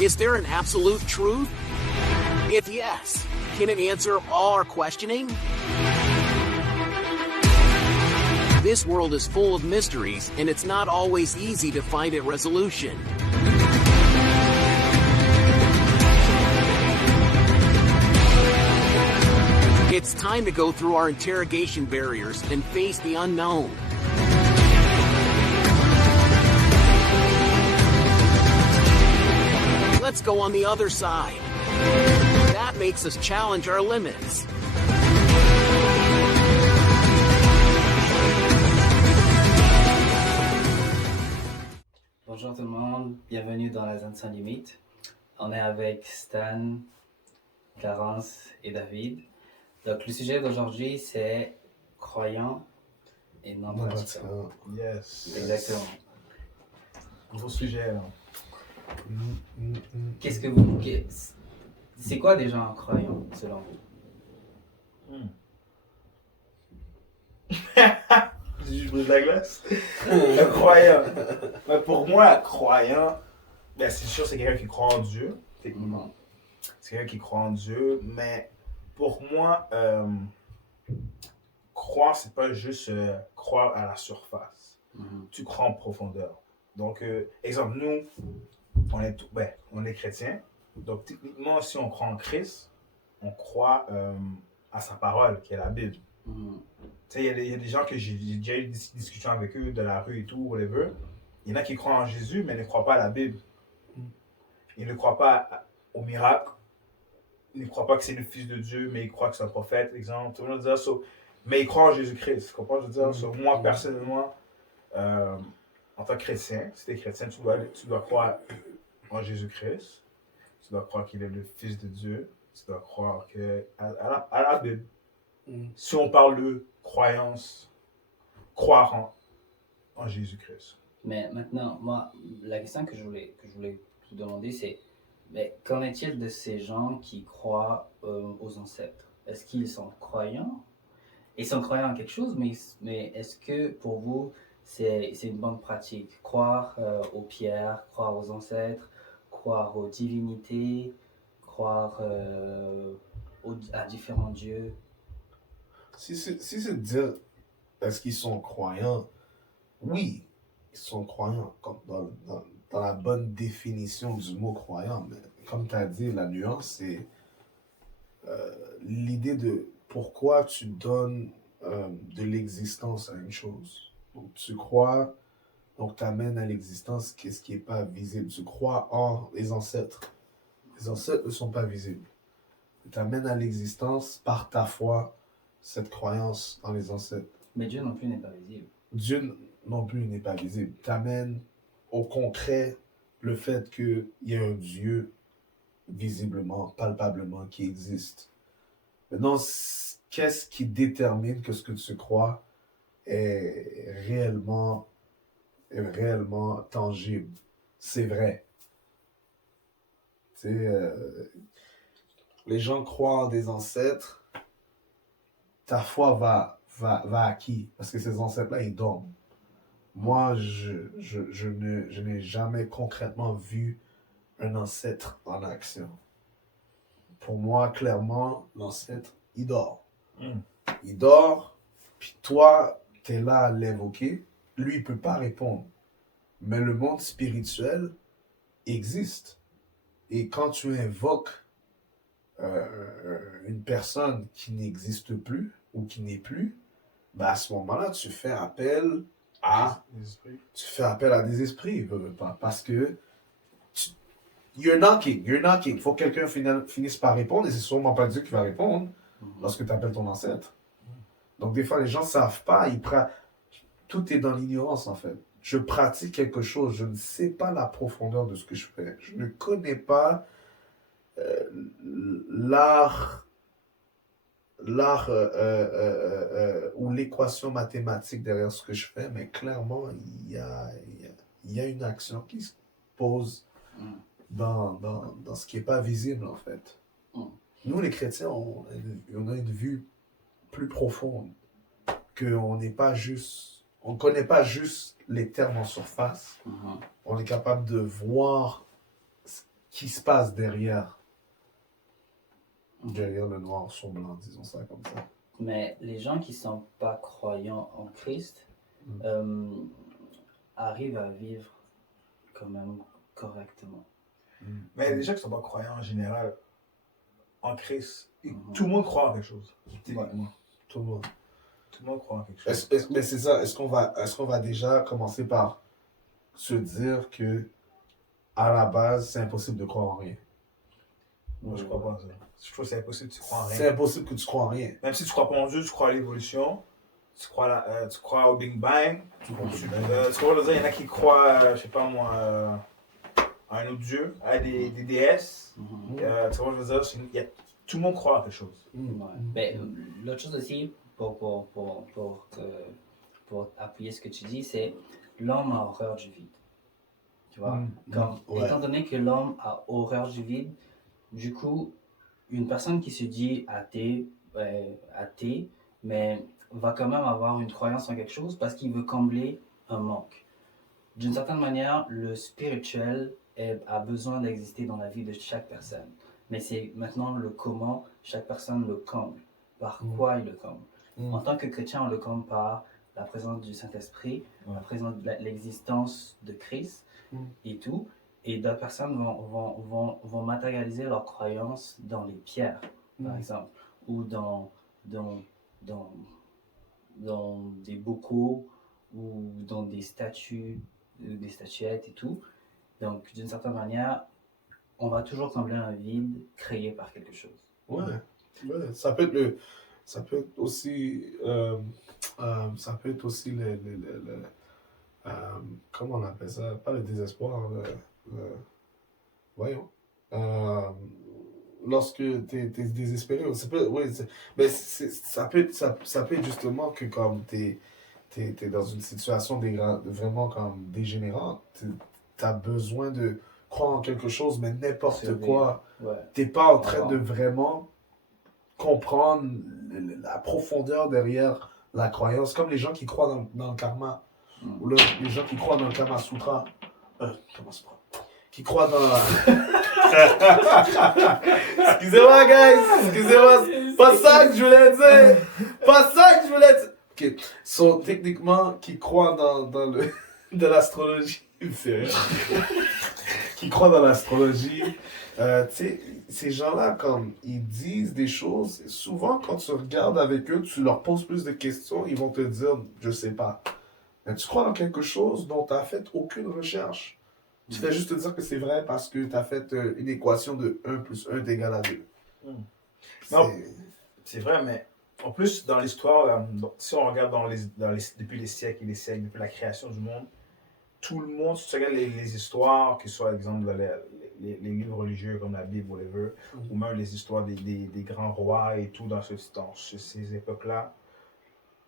Is there an absolute truth? If yes, can it answer all our questioning? This world is full of mysteries, and it's not always easy to find a resolution. It's time to go through our interrogation barriers and face the unknown. Let's go on the other side. That makes us challenge our limits. Bonjour tout le monde, bienvenue dans la zone sans limite. On est avec Stan, Clarence et David. Donc le sujet d'aujourd'hui c'est croyant et non pratiquant. Yes. Exactement. Gros sujet là. Qu'est-ce que vous... C'est quoi déjà un croyant selon vous? Je brise la glace. Un croyant. Mais pour moi, croyant, c'est sûr c'est quelqu'un qui croit en Dieu, techniquement. C'est quelqu'un qui croit en Dieu, mais pour moi, croire, c'est pas juste croire à la surface. Tu crois en profondeur. Donc, exemple, nous, on est chrétiens. Donc, techniquement, si on croit en Christ, on croit à sa parole, qui est la Bible. Tu sais, il y a des gens que j'ai déjà eu des discussions avec eux de la rue et tout, whatever. Il y en a qui croient en Jésus, mais ne croient pas à la Bible. Ils ne croient pas au miracle. Ils ne croient pas que c'est le Fils de Dieu, mais ils croient que c'est un prophète, exemple. Tout le monde dit ça. Mais ils croient en Jésus-Christ. Tu comprends? Je veux dire, moi, personnellement, en tant que chrétien, si tu es chrétien, tu dois croire en Jésus-Christ. Tu dois croire qu'il est le Fils de Dieu. Tu dois croire à la Bible. Si on parle de croyance, croire en Jésus-Christ. Mais maintenant, moi, la question que je voulais te demander, c'est mais qu'en est-il de ces gens qui croient aux ancêtres? Est-ce qu'ils sont croyants? Ils sont croyants en quelque chose, mais est-ce que pour vous, c'est une bonne pratique? Croire aux pierres, croire aux ancêtres, croire aux divinités, croire à différents dieux? Si c'est de dire, est-ce qu'ils sont croyants? Oui, ils sont croyants, comme dans la bonne définition du mot croyant. Mais comme tu as dit, la nuance, c'est l'idée de pourquoi tu donnes de l'existence à une chose. Donc, tu crois, donc tu amènes à l'existence qu'est-ce qui n'est pas visible. Tu crois en les ancêtres. Les ancêtres ne sont pas visibles. Tu amènes à l'existence par ta foi cette croyance dans les ancêtres. Mais Dieu non plus n'est pas visible. Dieu non plus n'est pas visible. Tu amènes au concret le fait qu'il y a un Dieu visiblement, palpablement, qui existe. Maintenant, qu'est-ce qui détermine que ce que tu crois est réellement tangible? C'est vrai. Tu sais, les gens croient en des ancêtres. Ta foi va à qui? Parce que ces ancêtres-là, ils dorment. Moi, je n'ai jamais concrètement vu un ancêtre en action. Pour moi, clairement, l'ancêtre, il dort. Il dort, puis toi, tu es là à l'évoquer. Lui, il ne peut pas répondre. Mais le monde spirituel existe. Et quand tu invoques une personne qui n'existe plus ou qui n'est plus, ben à ce moment-là, tu fais appel à des esprits, parce que you're knocking. Il faut que quelqu'un finisse par répondre, et c'est sûrement pas Dieu qui va répondre lorsque tu appelles ton ancêtre. Donc des fois, les gens ne savent pas, tout est dans l'ignorance en fait. Je pratique quelque chose, je ne sais pas la profondeur de ce que je fais. Je ne connais pas l'art ou l'équation mathématique derrière ce que je fais, mais clairement, il y a une action qui se pose dans ce qui n'est pas visible, en fait. Nous, les chrétiens, on a une vue plus profonde, qu'on n'est pas juste... On ne connaît pas juste les termes en surface. On est capable de voir qui se passe derrière le noir sur blanc, disons ça comme ça. Mais les gens qui ne sont pas croyants en Christ arrivent à vivre quand même correctement. Mais les gens qui ne sont pas croyants en général, en Christ, tout le monde croit en quelque chose. Typiquement. Tout le monde. Tout le monde croit en quelque chose. Mais c'est ça, est-ce qu'on va déjà commencer par se dire que à la base, c'est impossible de croire en rien? Moi, je crois pas en ça. Je trouve que c'est impossible que tu crois en rien. C'est impossible que tu crois en rien. Même si tu crois pas en Dieu, tu crois à l'évolution, tu crois au Big Bang. Tu vois, il y en a qui croient, je sais pas moi, à un autre Dieu, à des déesses. Tu vois, je veux dire, tout le monde croit à quelque chose. Mais l'autre chose aussi, pour appuyer ce que tu dis, c'est l'homme a horreur du vide. Tu vois, étant donné que l'homme a horreur du vide, du coup, une personne qui se dit athée, mais va quand même avoir une croyance en quelque chose parce qu'il veut combler un manque. D'une certaine manière, le spirituel a besoin d'exister dans la vie de chaque personne. Mais c'est maintenant le comment chaque personne le comble. Par quoi il le comble. En tant que chrétien, on le comble par la présence du Saint-Esprit, la présence de l'existence de Christ et tout. Et d'autres personnes vont matérialiser leur croyance dans les pierres, par exemple, ou dans des bocaux, ou dans des statues, des statuettes et tout. Donc, d'une certaine manière, on va toujours combler un vide créé par quelque chose. Ouais. Ça peut être aussi comment on appelle ça? Pas le désespoir, voyons. Lorsque tu es désespéré, mais ça peut être justement que comme tu es dans une situation vraiment comme dégénérante, tu as besoin de croire en quelque chose, mais n'importe quoi. Tu n'es pas en train de vraiment comprendre la profondeur derrière la croyance, comme les gens qui croient dans le karma, ou les gens qui croient dans le Kama Sutra, qui croient dans excusez-moi guys, excusez-moi, pas ça que je voulais dire, ok, so techniquement qui croient dans de l'astrologie, c'est vrai, qui croient dans l'astrologie, tu sais, ces gens-là, comme ils disent des choses, souvent quand tu regardes avec eux, tu leur poses plus de questions, ils vont te dire je sais pas. Mais tu crois dans quelque chose dont tu n'as fait aucune recherche. Tu fais juste te dire que c'est vrai parce que tu as fait une équation de 1 plus 1 est égal à 2. Non, c'est vrai, mais en plus, dans l'histoire, si on regarde depuis les siècles et les siècles, depuis la création du monde, tout le monde, si tu regardes les histoires, que ce soit, par exemple, dans les livres religieux comme la Bible, whatever, ou même les histoires des grands rois et tout dans ces époques-là,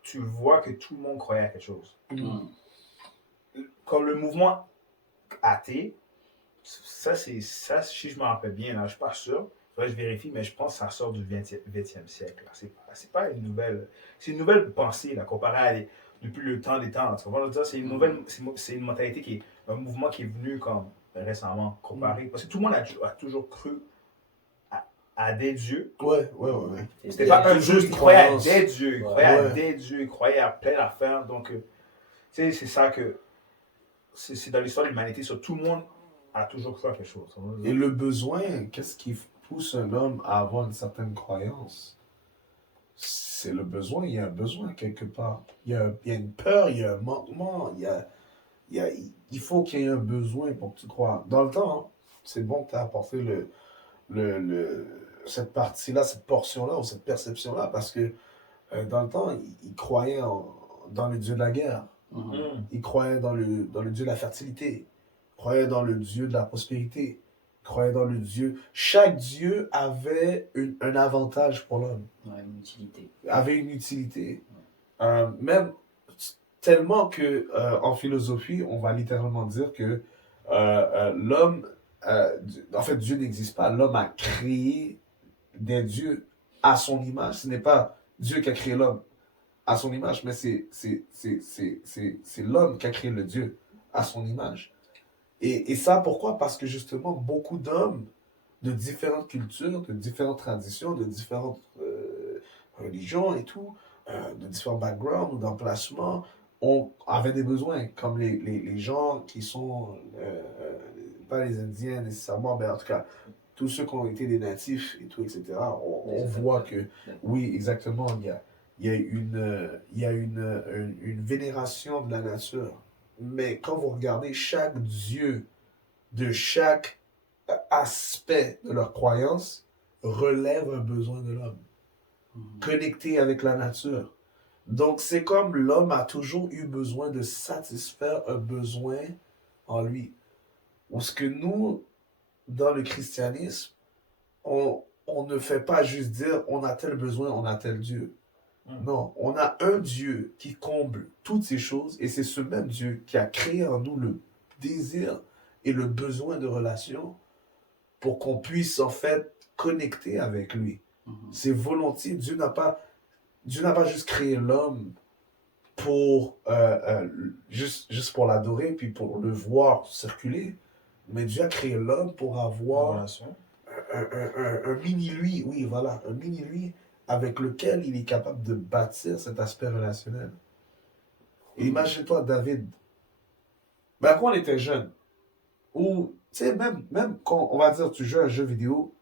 tu vois que tout le monde croyait à quelque chose. Comme le mouvement athée, ça, si je me rappelle bien, là, je ne suis pas sûr, faudrait que je vérifie, mais je pense que ça sort du 20e siècle. C'est pas une nouvelle... C'est une nouvelle pensée, là, comparée depuis le temps des temps. Tu comprends? C'est une nouvelle... C'est une mentalité qui est... Un mouvement qui est venu comme récemment, comparé. Parce que tout le monde a toujours cru à des dieux. Ouais. C'était pas un dieu, il croyait à des dieux. Il croyait à des dieux, il croyait à plein d'affaires. Donc, tu sais, c'est ça que... C'est dans l'histoire de l'humanité, tout le monde a toujours cru à quelque chose. Et le besoin, qu'est-ce qui pousse un homme à avoir une certaine croyance? C'est le besoin, il y a un besoin quelque part. Il y a une peur, il y a un manquement, il faut qu'il y ait un besoin pour que tu crois. Dans le temps, c'est bon que tu as apporté cette partie-là, cette portion-là, ou cette perception-là, parce que dans le temps, ils croyaient dans le dieu de la guerre. Ils croyaient dans le dieu de la fertilité. Ils croyaient dans le dieu de la prospérité. Ils croyaient dans le dieu. Chaque dieu avait un avantage pour l'homme. Une utilité. Avait une utilité. Même tellement que en philosophie, on va littéralement dire que l'homme, en fait, Dieu n'existe pas. L'homme a créé des dieux à son image. Ce n'est pas Dieu qui a créé l'homme à son image, mais c'est l'homme qui a créé le Dieu à son image. Et ça, pourquoi? Parce que justement, beaucoup d'hommes de différentes cultures, de différentes traditions, de différentes religions et tout, de différents backgrounds ou d'emplacements, avaient des besoins, comme les gens qui sont, pas les Indiens nécessairement, mais en tout cas, tous ceux qui ont été des natifs et tout, etc., on voit que, oui, exactement, il y a une vénération de la nature. Mais quand vous regardez chaque dieu de chaque aspect de leur croyance, relève un besoin de l'homme, connecté avec la nature. Donc, c'est comme l'homme a toujours eu besoin de satisfaire un besoin en lui. Ou ce que nous, dans le christianisme, on ne fait pas juste dire on a tel besoin, on a tel Dieu. Non, on a un Dieu qui comble toutes ces choses et c'est ce même Dieu qui a créé en nous le désir et le besoin de relation pour qu'on puisse en fait connecter avec lui. C'est volontiers. Dieu n'a pas juste créé l'homme pour juste pour l'adorer puis pour le voir circuler, mais Dieu a créé l'homme pour avoir un mini-lui, oui, voilà, un mini-lui avec lequel il est capable de bâtir cet aspect relationnel. Et imagine-toi, David, ben, quand on était jeune, ou, tu sais, même quand, on va dire, tu joues à un jeu vidéo,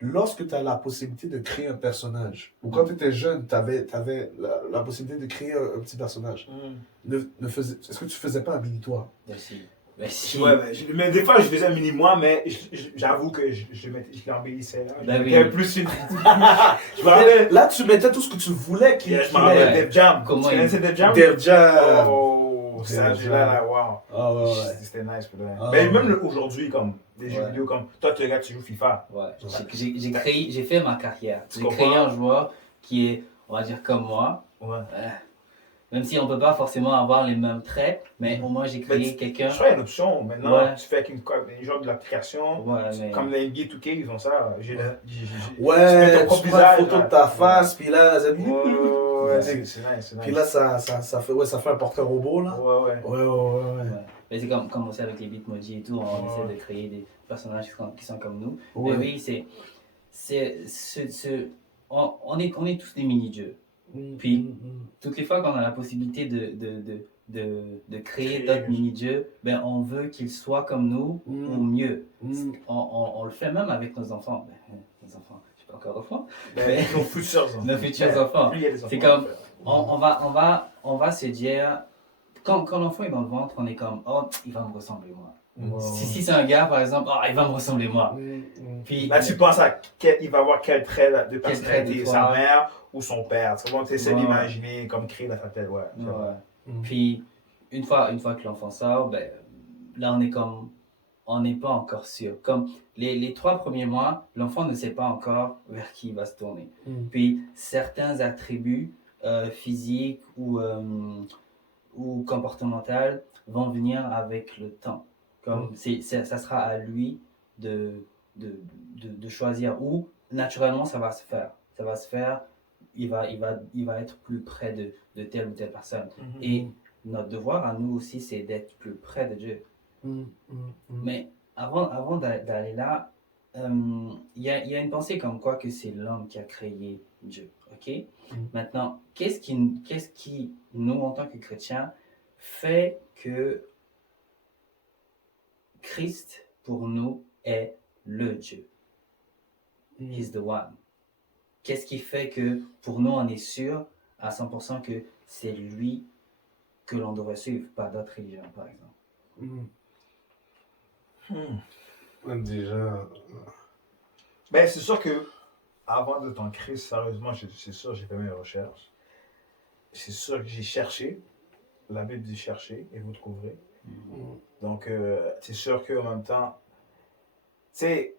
lorsque tu as la possibilité de créer un personnage, ou quand tu étais jeune, tu avais la possibilité de créer un petit personnage, est-ce que tu faisais pas un mini-toi? Merci. Merci. Ouais, mais des fois je faisais un mini moi, mais j'avoue que je l'embellissais là. Ben Je mettais plus une. Je me rappelle. Là, tu mettais tout ce que tu voulais qu'il Je me rappelle ait. Def Jam. Comment Tu connaissais Def Jam? Def Jam. Oh, ça, j'ai là, wow. Ah ouais, ouais. C'était nice pour vrai. Ah, Mais ouais. même aujourd'hui, comme des jeux vidéo, comme toi, tu regardes, tu joues FIFA. Ouais, j'ai fait ma carrière. Tu J'ai comprends? créé un joueur qui est, on va dire, comme moi. Ouais. Même si on ne peut pas forcément avoir les mêmes traits, mais au moins j'ai créé quelqu'un. Je crois qu'il y a une option. Maintenant, Ouais. tu fais avec une genre de l'application. Ouais, mais... Comme les NBA 2K, ils font ça. Ouais, ton tu propre prends une visage, photo de là. ta face, puis là, Ouais, c'est nice, c'est nice. puis là, ça fait un portrait robot, là. Ouais. Ouais. Ouais. Mais c'est comme aussi avec les Bitmoji et tout, on Ouais. essaie de créer des personnages qui sont comme nous. Ouais. Mais oui, on est tous des mini-dieux. Puis, toutes les fois qu'on a la possibilité de créer d'autres mini-dieux, ben, on veut qu'ils soient comme nous ou mieux. On le fait même avec nos enfants. Ben, nos enfants, je ne suis pas encore enfant. Mais nos futurs enfants. Nos futurs enfants. Plus il y a des enfants. C'est comme, on va se dire, quand l'enfant est dans le ventre, on est comme, oh, il va me ressembler moi. Si c'est un gars, par exemple, oh, il va me ressembler moi. Puis, là, tu penses à il va avoir quel trait de personnalité, de sa toi? mère ou son père. Tu vois, tu essaies Ouais. d'imaginer comme créer dans ta tête. Ouais. Puis, une fois que l'enfant sort, ben, là, on n'est pas encore sûr. Comme les 3 premiers mois, l'enfant ne sait pas encore vers qui il va se tourner. Puis, certains attributs physiques ou comportementaux vont venir avec le temps. Comme ça sera à lui de choisir où naturellement ça va se faire. Ça va se faire, il va être plus près de telle ou telle personne. Et notre devoir à nous aussi, c'est d'être plus près de Dieu. Mais avant d'aller là, il y a une pensée comme quoi que c'est l'homme qui a créé Dieu. Ok? Maintenant, qu'est-ce qui, nous, en tant que chrétiens, fait que Christ, pour nous, est le Dieu. He's the one. Qu'est-ce qui fait que, pour nous, on est sûr à 100% que c'est lui que l'on devrait suivre, pas d'autres religions, par exemple? Déjà... Ben, c'est sûr que avant de t'en créer, sérieusement, c'est sûr j'ai fait mes recherches. C'est sûr que j'ai cherché. La Bible dit chercher et vous trouverez. Donc, c'est sûr qu'en même temps, tu sais,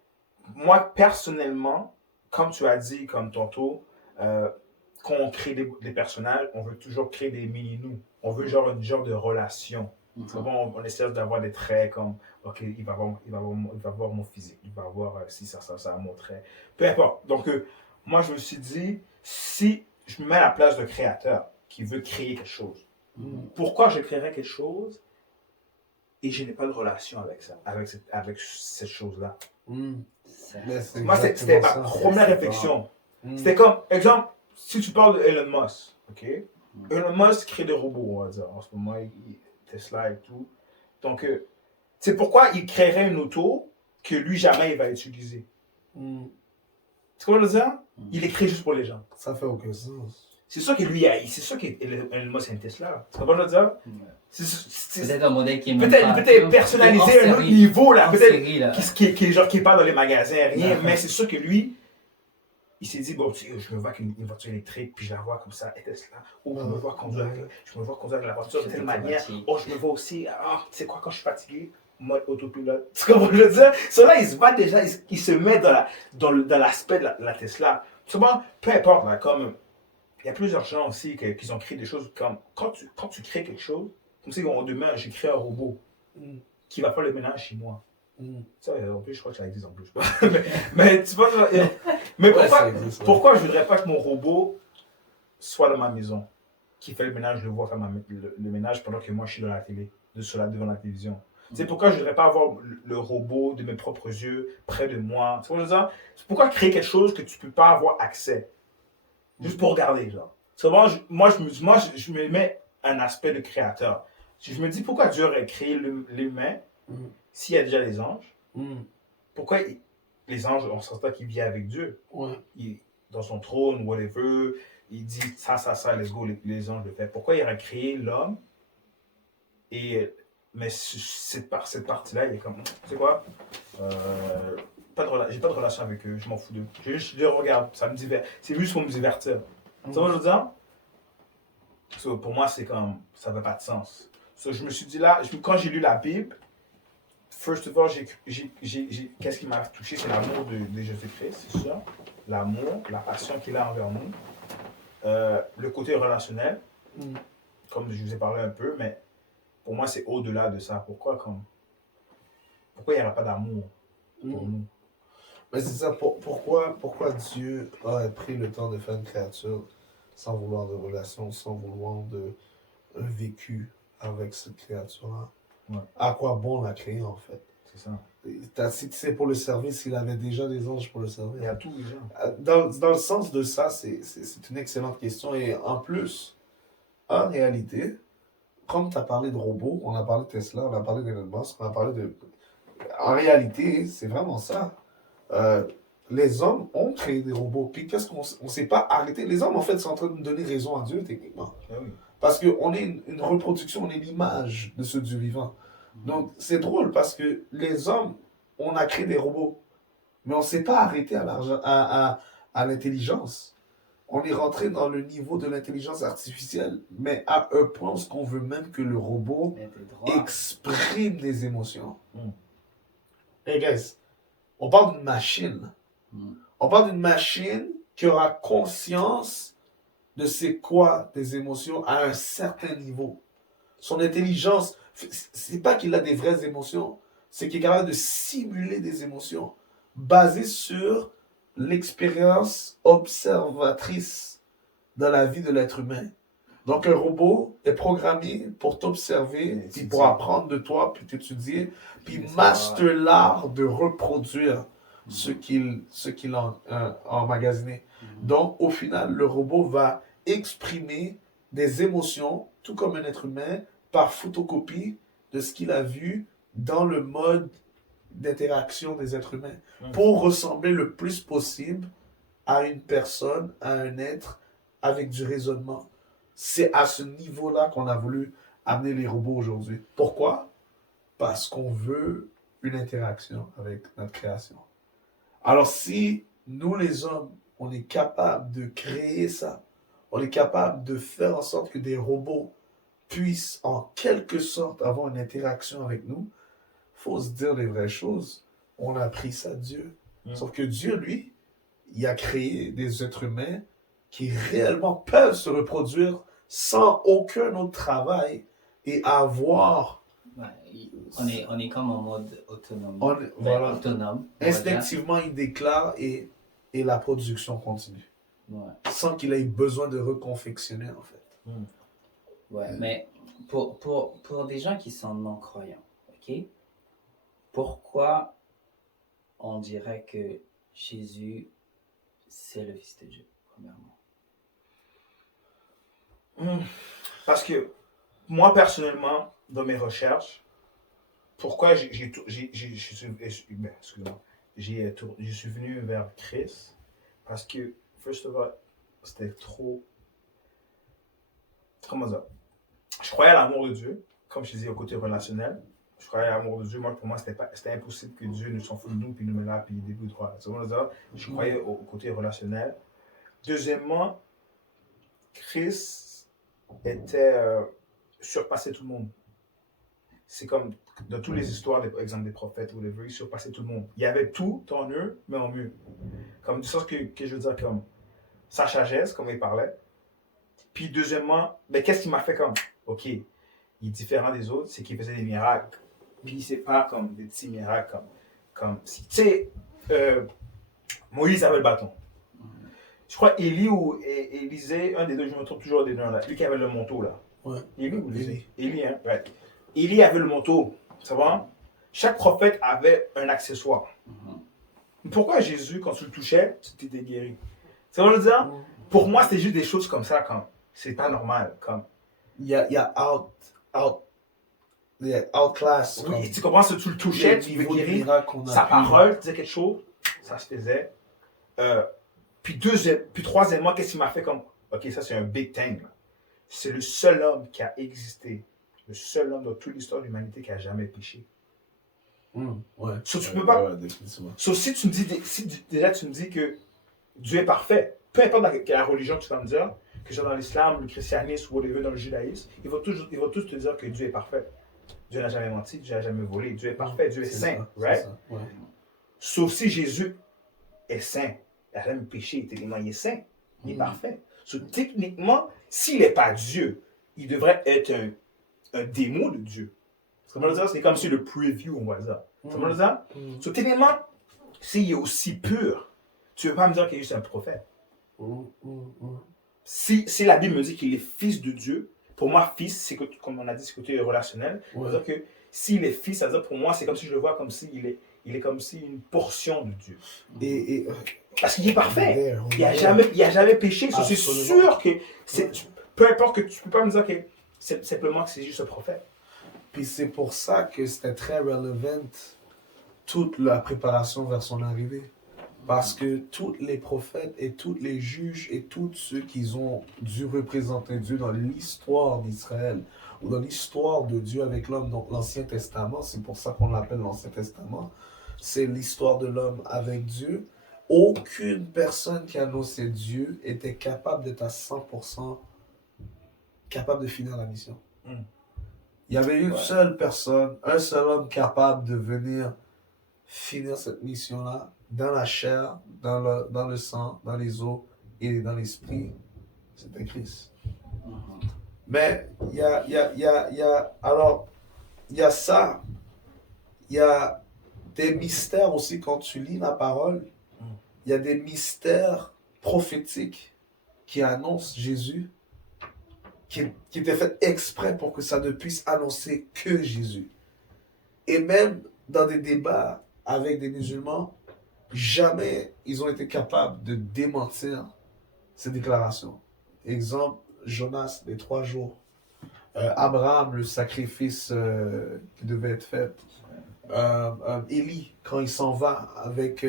moi personnellement, comme tu as dit, comme tantôt, quand on crée des personnages, on veut toujours créer des mini-nous. On veut une genre de relation. On essaie d'avoir des traits comme, ok, il va voir mon physique, il va voir si ça mon trait. Peu importe. Donc, moi, je me suis dit, si je me mets à la place d'un créateur qui veut créer quelque chose, pourquoi je créerais quelque chose et je n'ai pas de relation avec ça, avec cette chose-là. Ça- Mais c'est Moi, c'était exactement ma ça. première C'est réflexion. Mm. C'était comme, exemple, si tu parles de Elon Musk, ok? Elon Musk crée des robots, on va dire, en ce moment, Tesla et tout. Donc, c'est pourquoi il créerait une auto que lui, jamais il va utiliser. Mm. Tu comprends le dire? Il est créé juste pour les gens. Ça fait aucun sens. C'est sûr que lui, c'est sûr qu'Elon Musk a une Tesla. Tu comprends le dire? Peut-être un modèle qui est même Peut-être pas- personnalisé à un autre série. niveau, là. En Peut-être série, là. qui est pas dans les magasins, rien. Mais c'est sûr que lui, il s'est dit, bon, je me vois qu'une voiture électrique, puis je la vois comme ça, et Tesla. Ou je me vois conduire avec la voiture de telle manière. Oh, je me vois aussi, tu sais quoi, quand je suis fatigué, mode autopilote. Tu comprends ce que je veux dire? Cela, il se bat déjà, il se met dans l'aspect de la Tesla. Souvent, peu importe, là, comme il y a plusieurs gens aussi qui ont créé des choses comme quand tu crées quelque chose, comme si demain j'ai créé un robot qui va faire le ménage chez moi. Ça, en plus, je crois que ça existe en plus. mais tu vois, mais Ouais, ça existe, ouais. pourquoi je voudrais pas que mon robot soit dans ma maison, qui fait le ménage, je le vois faire le ménage pendant que moi je suis dans la télé, devant la télévision. C'est pourquoi je voudrais pas avoir le robot de mes propres yeux près de moi. Tu vois, je veux dire, c'est pourquoi créer quelque chose que tu peux pas avoir accès, juste pour regarder, genre. Souvent, moi, je me mets un aspect de créateur. Si je me dis pourquoi Dieu aurait créé l'humain s'il y a déjà les anges, pourquoi les anges, on s'entend qu'il vit avec Dieu. Ouais. Dans son trône, whatever, il dit ça, let's go, les anges le font. Pourquoi il aurait créé l'homme mais cette partie-là, il est comme, tu sais quoi, j'ai pas de relation avec eux, je m'en fous d'eux. Je les regarde, ça me divert. C'est juste pour me divertir. Tu vois ce que je veux dire? So, pour moi, c'est comme, ça n'avait pas de sens. So, je me suis dit là, quand j'ai lu la Bible, first of all, qu'est-ce qui m'a touché, c'est l'amour de Jésus-Christ, c'est sûr. L'amour, la passion qu'il a envers nous. Le côté relationnel, comme je vous ai parlé un peu, mais pour moi, c'est au-delà de ça. Pourquoi il n'y aura pas d'amour pour nous? Mais c'est ça, pourquoi Dieu a pris le temps de faire une créature sans vouloir de relation, sans vouloir de vécu avec cette créature-là? Ouais. À quoi bon la créer en fait? C'est ça. Si c'est pour le service, il avait déjà des anges pour le servir. Il y a tout déjà. Dans le sens de ça, c'est une excellente question. Et en plus, en réalité, comme tu as parlé de robots, on a parlé de Tesla, on a parlé d'Elon Musk, on a parlé de... En réalité, c'est vraiment ça. Les hommes ont créé des robots. Puis qu'est-ce qu'on ne s'est pas arrêté? Les hommes, en fait, sont en train de donner raison à Dieu, techniquement. Ah oui. Parce qu'on est une reproduction, on est l'image de ce Dieu vivant. Donc, c'est drôle parce que les hommes, on a créé des robots. Mais on ne s'est pas arrêté à l'intelligence. On est rentré dans le niveau de l'intelligence artificielle, mais à un point où on veut même que le robot exprime des émotions. Hey guys, on parle d'une machine. On parle d'une machine qui aura conscience de c'est quoi des émotions à un certain niveau. Son intelligence, c'est pas qu'il a des vraies émotions, c'est qu'il est capable de simuler des émotions basées sur l'expérience observatrice dans la vie de l'être humain. Donc un robot est programmé pour t'observer, puis pour apprendre de toi, puis t'étudier, puis master l'art de reproduire ce qu'il a emmagasiné. Donc au final, le robot va exprimer des émotions, tout comme un être humain, par photocopie de ce qu'il a vu dans le mode d'interaction des êtres humains, pour ressembler le plus possible à une personne, à un être, avec du raisonnement. C'est à ce niveau-là qu'on a voulu amener les robots aujourd'hui. Pourquoi? Parce qu'on veut une interaction avec notre création. Alors si nous les hommes, on est capable de créer ça, on est capable de faire en sorte que des robots puissent en quelque sorte avoir une interaction avec nous, il faut se dire les vraies choses. On a pris ça de Dieu. Sauf que Dieu, lui, il a créé des êtres humains qui réellement peuvent se reproduire sans aucun autre travail et avoir... Ouais, on est comme en mode autonome. Voilà. Autonome. Instinctivement, il déclare et la production continue. Ouais. Sans qu'il ait besoin de reconfectionner, en fait. Ouais, mais pour des gens qui sont non-croyants, ok? OK, pourquoi on dirait que Jésus, c'est le Fils de Dieu, premièrement? Parce que moi, personnellement, dans mes recherches, pourquoi excuse-moi, je suis venu vers Christ, parce que, first of all, c'était trop, comment dire, je croyais à l'amour de Dieu, comme je disais au côté relationnel. Je croyais à l'amour de Dieu. Moi, pour moi, c'était impossible que Dieu ne s'en fout de nous, puis nous met là, puis il débute droit. Je croyais au côté relationnel. Deuxièmement, Christ surpassait tout le monde. C'est comme dans toutes les histoires, par exemple des prophètes ou il surpassait tout le monde. Il y avait tout en eux, mais en mieux. Comme du sens que je veux dire, comme sa sagesse, comme il parlait. Puis deuxièmement, mais qu'est-ce qui m'a fait comme, OK, il est différent des autres, c'est qu'il faisait des miracles. Puis c'est pas comme des petits miracles, comme tu sais, Moïse avait le bâton. Je crois Élie ou Élisée, un des deux, je me trompe toujours des deux là. Lui qui avait le manteau là. Ouais. Élie ou Élisée? Élie, hein? Ouais. Élie avait le manteau, ça va? Chaque prophète avait un accessoire. Pourquoi Jésus, quand tu le touchais, tu étais guéri? C'est ce que je veux dire? Pour moi, c'est juste des choses comme ça, comme c'est pas normal. Comme Il y a outclass. oui, tu comprends, si tu le touchais, tu pouvais guérir. Sa parole disait quelque chose, ça se faisait. Puis troisièmement, qu'est-ce qui m'a fait comme, OK, ça c'est un big thing. C'est le seul homme qui a existé, le seul homme dans toute l'histoire de l'humanité qui a jamais péché. Ouais. So, tu peux pas. Ouais, définitivement. So, si déjà tu me dis que Dieu est parfait, peu importe la religion que tu vas me dire, que ce soit dans l'islam, le christianisme ou whatever, dans le judaïsme, ils vont tous te dire que Dieu est parfait. Dieu n'a jamais menti, Dieu n'a jamais volé, Dieu est parfait, Dieu est saint, ça, right? Ça, ouais. Sauf si Jésus est saint, il n'a jamais péché, tellement il est saint, il est parfait. So, techniquement, s'il n'est pas Dieu, il devrait être un démon de Dieu. C'est comme si le preview, on va dire. So, techniquement, s'il est aussi pur, tu ne veux pas me dire qu'il est juste un prophète. Si la Bible me dit qu'il est fils de Dieu, pour moi, fils, c'est comme on a dit, c'est côté relationnel. C'est-à-dire que s'il est fils, c'est-à-dire pour moi, c'est comme si je le vois comme s'il est comme si une portion de Dieu. Parce qu'il est parfait. Il n'a jamais péché. So, c'est sûr que, peu importe que tu ne peux pas me dire que c'est simplement que c'est juste un prophète. Puis c'est pour ça que c'était très relevant toute la préparation vers son arrivée. Parce que tous les prophètes et tous les juges et tous ceux qui ont dû représenter Dieu dans l'histoire d'Israël ou dans l'histoire de Dieu avec l'homme, donc l'Ancien Testament, c'est pour ça qu'on l'appelle l'Ancien Testament, c'est l'histoire de l'homme avec Dieu. Aucune personne qui annonçait Dieu était capable d'être à 100% capable de finir la mission. Il y avait une seule personne, un seul homme capable de venir finir cette mission-là dans la chair, dans le sang, dans les os et dans l'esprit. C'était Christ. Mais il y a ça. Il y a des mystères aussi quand tu lis la parole. Il y a des mystères prophétiques qui annoncent Jésus, qui étaient faits exprès pour que ça ne puisse annoncer que Jésus. Et même dans des débats avec des musulmans, jamais ils ont été capables de démentir ces déclarations. Exemple, Jonas, les 3 jours. Abraham, le sacrifice qui devait être fait. Élie, quand il s'en va avec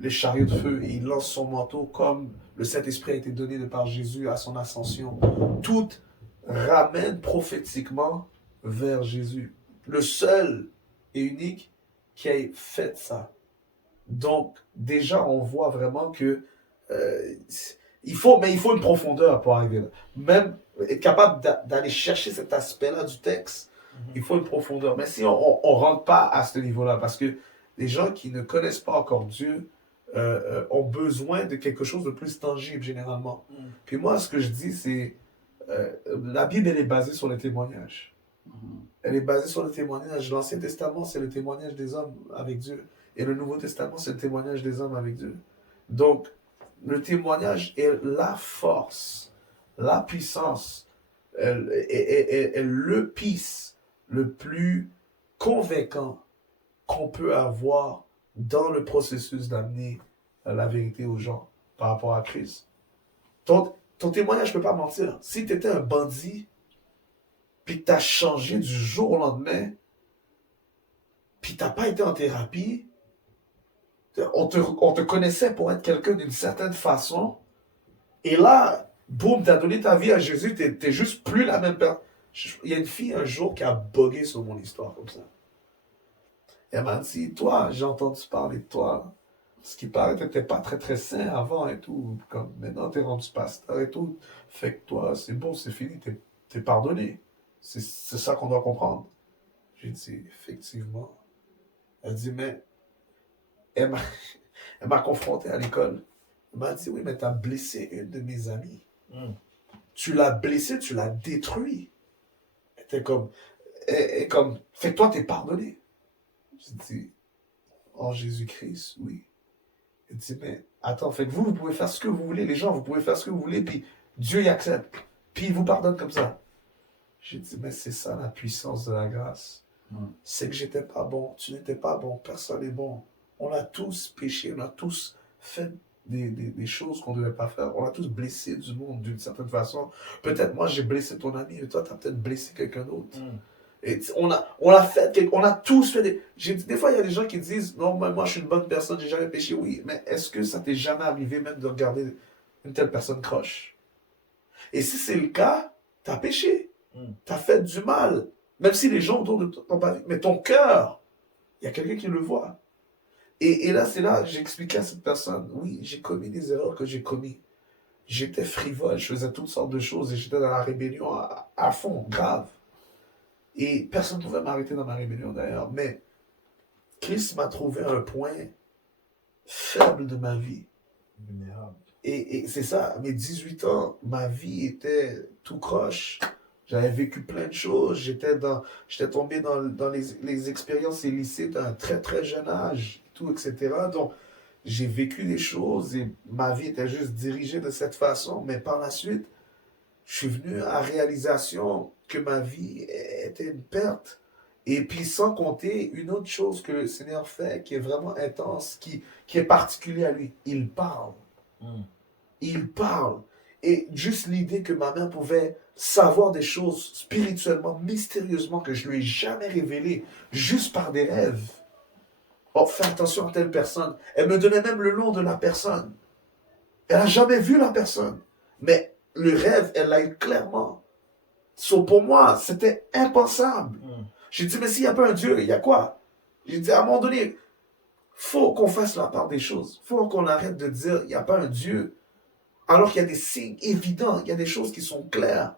les chariots de feu et il lance son manteau comme le Saint-Esprit a été donné de par Jésus à son ascension. Tout ramène prophétiquement vers Jésus. Le seul et unique qui a fait ça. Donc, déjà, on voit vraiment que il faut une profondeur pour arriver là. Même être capable d'aller chercher cet aspect-là du texte, il faut une profondeur. Mais si on ne rentre pas à ce niveau-là, parce que les gens qui ne connaissent pas encore Dieu ont besoin de quelque chose de plus tangible, généralement. Puis moi, ce que je dis, c'est la Bible, elle est basée sur les témoignages. Elle est basée sur le témoignage. L'Ancien Testament, c'est le témoignage des hommes avec Dieu. Et le Nouveau Testament, c'est le témoignage des hommes avec Dieu. Donc, le témoignage est la force, la puissance est le peace le plus convaincant qu'on peut avoir dans le processus d'amener la vérité aux gens par rapport à Christ. Ton témoignage, je ne peux pas mentir. Si tu étais un bandit, puis que tu as changé du jour au lendemain, puis tu n'as pas été en thérapie, on te connaissait pour être quelqu'un d'une certaine façon, et là, boum, tu as donné ta vie à Jésus, tu n'es juste plus la même personne. Il y a une fille un jour qui a bugué sur mon histoire comme ça. Elle m'a dit, toi, j'ai entendu parler de toi. Ce qui paraît, tu n'étais pas très très sain avant et tout. Comme maintenant, tu es rendu pasteur et tout. Fait que toi, c'est bon, c'est fini, t'es pardonné. C'est ça qu'on doit comprendre. J'ai dit, effectivement. Elle dit, mais elle m'a confronté à l'école. Elle m'a dit, oui, mais tu as blessé une de mes amies. Tu l'as blessée, tu l'as détruit. Elle était comme, fait que toi, t'es pardonné. J'ai dit, en Jésus-Christ, oui. Elle dit, mais attends, fait que vous pouvez faire ce que vous voulez, les gens, vous pouvez faire ce que vous voulez, puis Dieu y accepte. Puis il vous pardonne comme ça. J'ai dit, mais c'est ça la puissance de la grâce. C'est que j'étais pas bon, tu n'étais pas bon, personne n'est bon. On a tous péché, on a tous fait des choses qu'on ne devait pas faire. On a tous blessé du monde d'une certaine façon. Peut-être moi j'ai blessé ton ami, et toi tu as peut-être blessé quelqu'un d'autre. Et on a tous fait des fois il y a des gens qui disent non, moi je suis une bonne personne, j'ai jamais péché. Oui, mais est-ce que ça t'est jamais arrivé même de regarder une telle personne croche? Et si c'est le cas, tu as péché. Tu as fait du mal. Même si les gens autour de toi n'ont pas vu. Mais ton cœur, il y a quelqu'un qui le voit. Et là, c'est là que j'expliquais à cette personne, oui, j'ai commis des erreurs que j'ai commises. J'étais frivole, je faisais toutes sortes de choses et j'étais dans la rébellion à fond, grave. Et personne ne pouvait m'arrêter dans ma rébellion d'ailleurs. Mais Christ m'a trouvé un point faible de ma vie. Vulnérable. Et c'est ça, à mes 18 ans, ma vie était tout croche. J'avais vécu plein de choses. J'étais tombé dans les expériences illicites à un très très jeune âge, tout, etc. Donc, j'ai vécu des choses et ma vie était juste dirigée de cette façon. Mais par la suite, je suis venu à réalisation que ma vie était une perte. Et puis, sans compter une autre chose que le Seigneur fait qui est vraiment intense, qui est particulier à lui. Il parle. Il parle. Et juste l'idée que ma mère pouvait savoir des choses spirituellement, mystérieusement, que je ne lui ai jamais révélées, juste par des rêves. Oh, fais attention à telle personne. Elle me donnait même le nom de la personne. Elle n'a jamais vu la personne. Mais le rêve, elle l'a eu clairement. Pour moi, c'était impensable. J'ai dit, mais s'il n'y a pas un Dieu, il y a quoi? J'ai dit, à un moment donné, il faut qu'on fasse la part des choses. Il faut qu'on arrête de dire, il n'y a pas un Dieu. Alors qu'il y a des signes évidents, il y a des choses qui sont claires.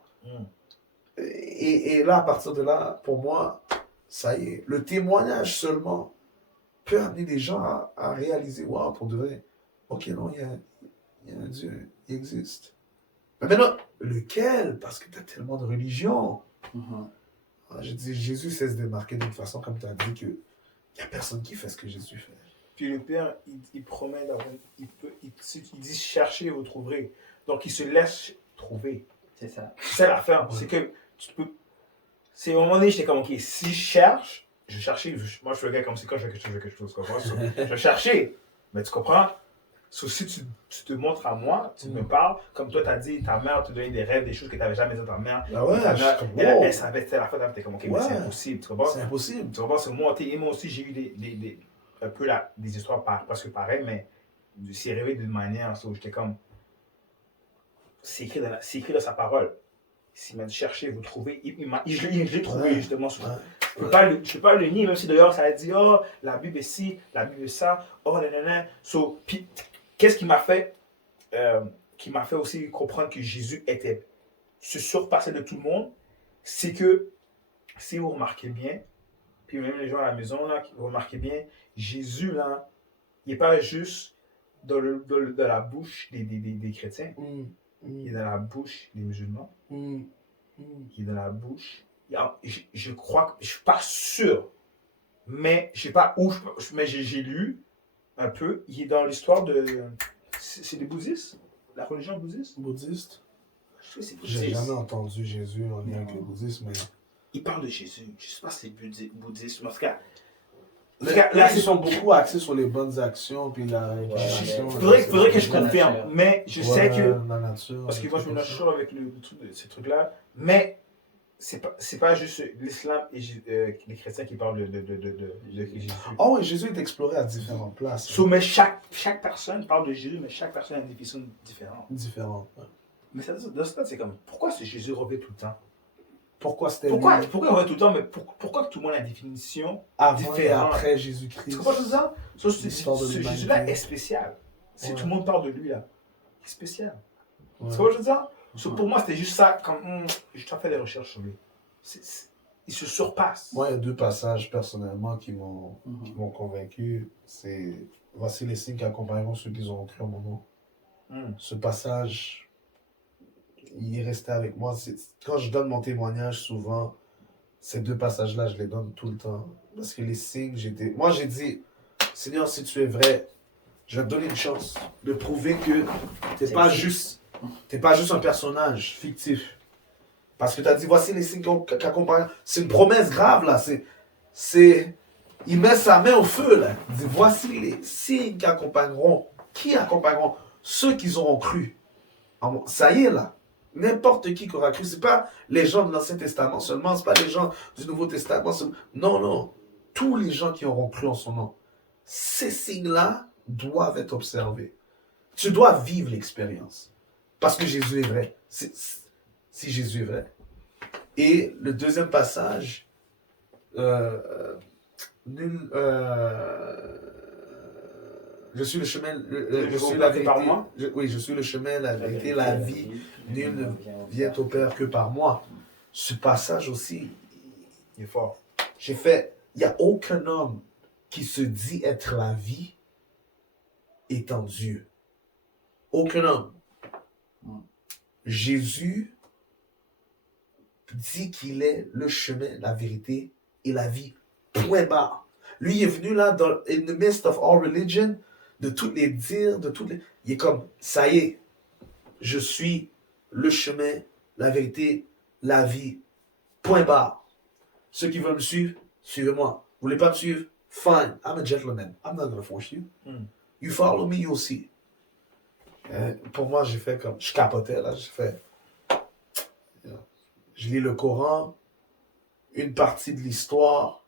Et là, à partir de là, pour moi, ça y est. Le témoignage seulement peut amener des gens à réaliser, waouh, pour de vrai, ok, non, il y a un Dieu, il existe. Mais maintenant, lequel? Parce que tu as tellement de religions. Je dis, Jésus sait se démarquer d'une façon, comme tu as dit, qu'il n'y a personne qui fait ce que Jésus fait. Puis le Père, il promet d'avoir, il dit cherchez et vous trouverez. Donc il se laisse trouver. C'est ça. C'est l'affaire. C'est que tu peux. C'est au moment donné, j'étais comme, ok, si je cherche, je cherchais. Moi, je suis le gars comme c'est quand je veux quelque chose, tu comprends? Je cherchais. Mais tu comprends? Si tu te montres à moi, tu me parles, comme toi, tu as dit, ta mère te donnait des rêves, des choses que tu n'avais jamais dit à ta mère. Ah ouais, ta mère, comme, elle savait, c'était la fois, tu es comme, ok, mais c'est impossible, tu comprends? C'est impossible. Tu comprends? C'est moi, et moi aussi, j'ai eu un peu des histoires presque pareilles, mais c'est rêvé d'une manière où j'étais comme, c'est écrit dans sa parole. S'il m'a dit chercher, vous trouvez, je l'ai trouvé justement sur. Je ne peux pas le nier, même si d'ailleurs ça a dit, oh, la Bible est ci, la Bible est ça, oh, nanana. Puis, qu'est-ce qui m'a fait aussi comprendre que Jésus se surpassait de tout le monde, c'est que, si vous remarquez bien, puis même les gens à la maison, là, vous remarquez bien, Jésus, là, il n'est pas juste dans la bouche des chrétiens, il est dans la bouche des musulmans, il est dans la bouche, je crois que, je ne suis pas sûr, mais je ne sais pas où, mais j'ai lu un peu, il est dans l'histoire de, c'est des bouddhistes, la religion bouddhiste. Bouddhiste. Je sais que c'est J'ai bouddhiste. jamais entendu Jésus en lien avec le bouddhisme, mais. Il parle de Jésus. Je sais pas si c'est bouddhiste, mais en tout cas. Là, ils sont beaucoup axés sur les bonnes actions, puis la récréation. Faudrait que je La confirme, nature. mais je sais que. La nature. Parce que moi, je me lâche toujours avec le truc de ces trucs-là. Mais c'est pas juste l'islam et les chrétiens qui parlent de Jésus. Oh, oui, Jésus est exploré à différentes places. Mais chaque personne parle de Jésus, mais chaque personne a une définition différente. Différentes. Ouais. Mais dans ce cas, c'est comme, pourquoi ce Jésus revient tout le temps? Pourquoi c'était Pourquoi lui il revient tout le temps, mais pourquoi tout le monde a une définition avant et différente? après Tu Jésus-Christ? comprends ce que je veux dire? L'histoire de Ce l'humanité. Jésus-là est spécial. Si Ouais. tout le monde parle de lui, là, il est spécial. Ouais. Tu vois ce que je veux dire? So, pour moi, c'était juste ça, comme, j'ai fait des recherches sur lui. Il se surpasse. Moi, il y a deux passages personnellement qui m'ont convaincu. C'est voici les signes qui accompagneront ceux qui auront cru en mon nom. Ce passage, il est resté avec moi. Quand je donne mon témoignage, souvent, ces deux passages-là, je les donne tout le temps. Parce que les signes, moi, j'ai dit, Seigneur, si tu es vrai, je vais te donner une chance de prouver que tu n'es pas juste un personnage fictif. Parce que tu as dit, voici les signes qui accompagnent. C'est une promesse grave, là. Il met sa main au feu, là. Il dit, voici les signes qui accompagneront. Qui accompagneront? Ceux qui auront cru. Ça y est, là. N'importe qui aura cru. Ce n'est pas les gens de l'Ancien Testament seulement. Ce n'est pas les gens du Nouveau Testament seulement. Non, non. Tous les gens qui auront cru en son nom. Ces signes-là doivent être observés. Tu dois vivre l'expérience. Parce que Jésus est vrai. Si Jésus est vrai. Et le deuxième passage, je suis le chemin, je suis la vérité. Oui, je suis le chemin, la vérité, la vie. Nul ne vient au Père que par moi. Ce passage aussi, Il est fort. il n'y a aucun homme qui se dit être la vie étant Dieu. Aucun homme. Jésus dit qu'il est le chemin, la vérité et la vie. Point barre. Lui, il est venu là, in the midst of all religion, de toutes les dires, il est comme, ça y est, je suis le chemin, la vérité, la vie. Point barre. Ceux qui veulent me suivre, suivez-moi. Vous voulez pas me suivre? Fine, I'm a gentleman. I'm not gonna force you. You follow me, you'll see. Pour moi, j'ai fait comme, je capotais là, je lis le Coran, une partie de l'histoire,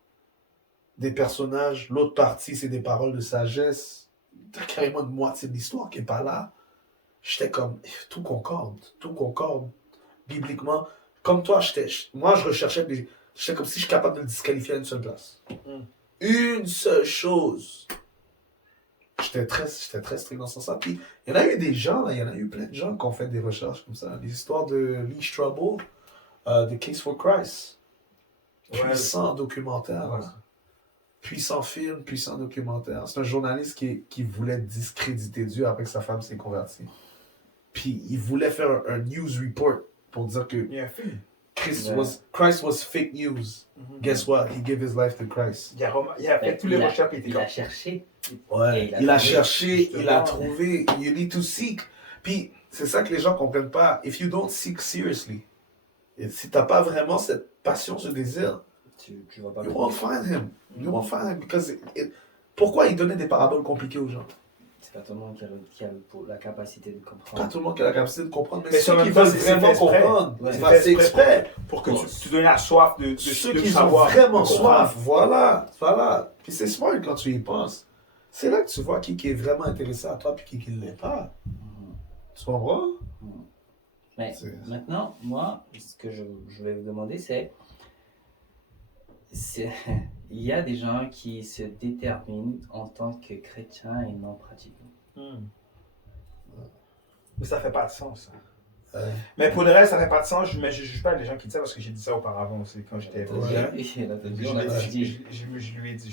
des personnages, l'autre partie, c'est des paroles de sagesse. T'as carrément une moitié de l'histoire qui n'est pas là. J'étais comme, tout concorde, bibliquement. Comme toi, moi, je recherchais, j'étais comme si je suis capable de le disqualifier à une seule place. Une seule chose. J'étais très strict dans ce sens-là. Puis, il y en a eu des gens, il y en a eu plein de gens qui ont fait des recherches comme ça. Les histoires de Lee Strobel, The Case for Christ. Puissant documentaire. Ouais. Puissant film, puissant documentaire. C'est un journaliste qui voulait discréditer Dieu après que sa femme s'est convertie. Puis, il voulait faire un news report pour dire que Il y a un film. Christ was fake news. Guess what? He gave his life to Christ. Il a fait tous les recherches. Il a cherché. Ouais, il a cherché, il a trouvé. You need to seek. Puis, c'est ça que les gens ne comprennent pas. If you don't seek seriously, et si tu n'as pas vraiment cette passion, ce désir, Tu vas pas you won't find him. You won't find him. Because pourquoi il donnait des paraboles compliquées aux gens? C'est pas tout le monde qui a la capacité de Pas comprendre. tout le monde qui a la capacité de comprendre, mais Mais ceux en qui même temps, veulent c'est vraiment fait exprès. comprendre, Ouais. c'est exprès. Pour que tu donnes la soif de Ceux de qui ont savoir. vraiment de comprendre. soif, voilà. Puis c'est smart quand tu y penses. C'est là que tu vois qui est vraiment intéressé à toi puis qui ne l'est pas. Tu comprends? Mais maintenant, moi, ce que je vais vous demander, c'est il y a des gens qui se déterminent en tant que chrétiens et non pratiquants. Mais ça fait pas de sens. Ça. Mais pour le reste, ça fait pas de sens. Je ne juge pas les gens qui disent ça parce que j'ai dit ça auparavant aussi quand j'étais Je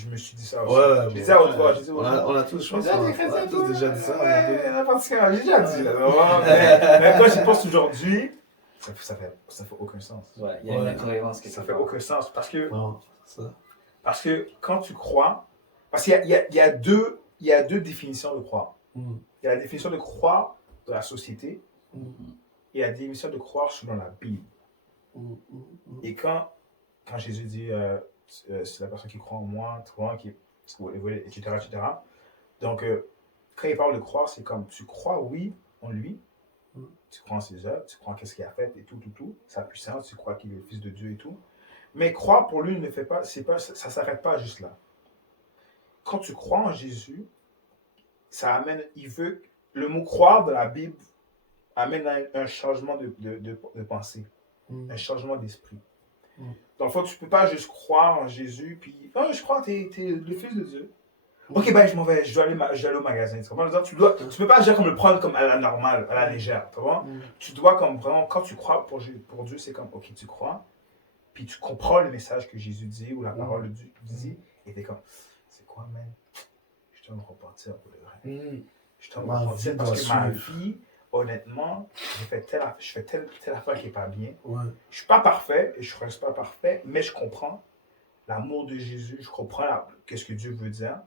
me suis dit ça aussi. Ouais, je disais à autre fois. On a tous, je pense, on a tous déjà dit ça. J'ai déjà dit. Mais quand j'y pense aujourd'hui, ça fait aucun sens. Ouais, il y a une incohérence quelque Ça part. fait aucun sens parce que Non, ça. Parce que quand tu crois, parce qu'il y a deux définitions de croire. Il y a la définition de croire de la société il y a des missions de croire selon la Bible. Et quand Jésus dit, c'est la personne qui croit en moi, etc., etc. Donc, quand il parle de croire, c'est comme tu crois, oui, en lui, tu crois en ses œuvres, tu crois en qu'est-ce qu'il a fait et tout, sa puissance, tu crois qu'il est le Fils de Dieu et tout. Mais croire pour lui ne fait pas, ça ne s'arrête pas juste là. Quand tu crois en Jésus, ça amène, le mot croire de la Bible amène à un changement de pensée, un changement d'esprit. Dans le fond, tu ne peux pas juste croire en Jésus, puis je crois que tu es le Fils de Dieu. Ok, ben je m'en vais, je dois aller au magasin. Tu comprends? Tu peux pas déjà comme le prendre comme à la normale, à la légère. Tu vois? Tu dois comme vraiment, quand tu crois pour Dieu, c'est comme, ok, tu crois, puis tu comprends le message que Jésus dit ou la parole de Dieu dit, et t'es comme, c'est quoi, man? Je dois me repentir pour le vrai. Je dois me repentir parce que ma vie, honnêtement, je fais telle affaire qui n'est pas bien. Je ne suis pas parfait et je ne reste pas parfait, mais je comprends l'amour de Jésus, je comprends qu'est-ce que Dieu veut dire.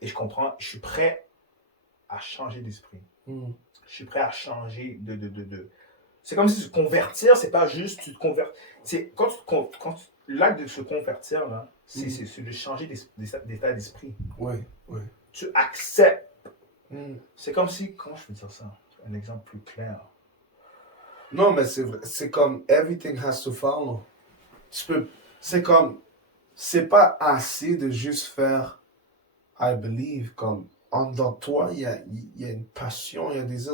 Et je suis prêt à changer d'esprit. Je suis prêt à changer de... C'est comme si se convertir, c'est pas juste tu te convertis. C'est l'acte de se convertir, là, c'est de changer d'état d'esprit. Tu acceptes. C'est comme si, comment je peux dire ça? Un exemple plus clair. Non, mais c'est vrai. C'est comme everything has to follow. C'est comme, c'est pas assez de juste faire I believe, comme en dedans de toi, il y a une passion, il y a un désir.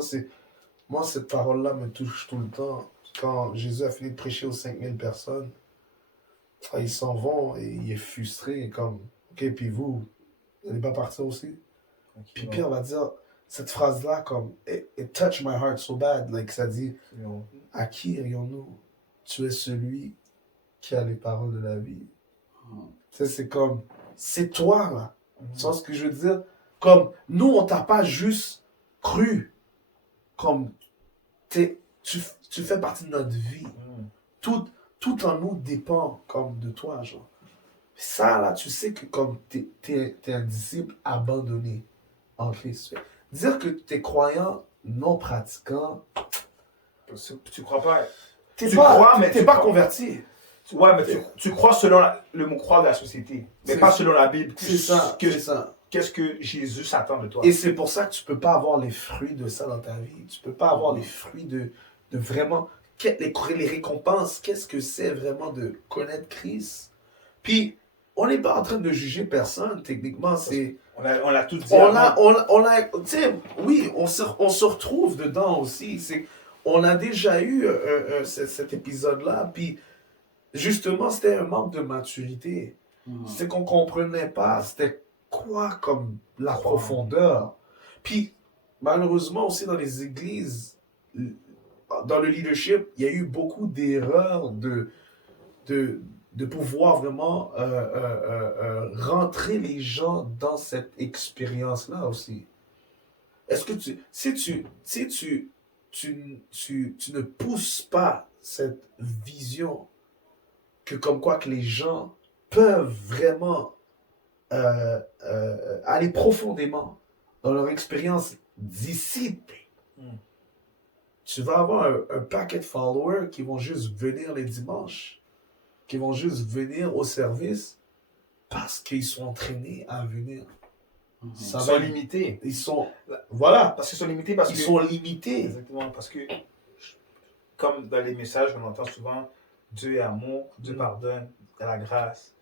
Moi, cette parole-là me touche tout le temps. Quand Jésus a fini de prêcher aux 5000 personnes, ils s'en vont et il est frustré, comme, ok, puis vous n'allez pas partir aussi? Puis Pierre va dire cette phrase-là, comme, it touched my heart so bad, like, ça dit, à qui irions-nous? Tu es celui qui a les paroles de la vie. Tu sais, c'est comme, c'est toi, là. Tu vois ce que je veux dire? Comme, nous, on t'a pas juste cru. Comme, tu fais partie de notre vie. Tout en nous dépend, comme, de toi, genre. Ça, là, tu sais que, comme, t'es un disciple abandonné en Christ. Dire que t'es croyant non pratiquant... Tu crois pas... T'es pas converti. Ouais, mais tu crois selon le mot croire de la société, mais pas selon la Bible. C'est ça. Qu'est-ce que Jésus s'attend de toi? Et c'est pour ça que tu peux pas avoir les fruits de ça dans ta vie. Tu peux pas avoir les fruits de vraiment... Les récompenses, qu'est-ce que c'est vraiment de connaître Christ? Puis, on n'est pas en train de juger personne, techniquement, c'est... On l'a tout dit. Tu sais, oui, on se retrouve dedans aussi. On a déjà eu cet épisode-là, puis... Justement, c'était un manque de maturité. C'est qu'on ne comprenait pas c'était quoi comme la profondeur. Puis, malheureusement aussi dans les églises, dans le leadership, il y a eu beaucoup d'erreurs de pouvoir vraiment rentrer les gens dans cette expérience-là aussi. Est-ce que si tu ne pousses pas cette vision que comme quoi que les gens peuvent vraiment aller profondément dans leur expérience disciple, tu vas avoir un paquet de followers qui vont juste venir les dimanches, qui vont juste venir au service parce qu'ils sont entraînés à venir. Ils sont limités. Voilà. Parce qu'ils sont limités. Ils sont limités. Exactement. Parce que, comme dans les messages qu'on entend souvent, Dieu est amour, Dieu pardonne, il y a la grâce.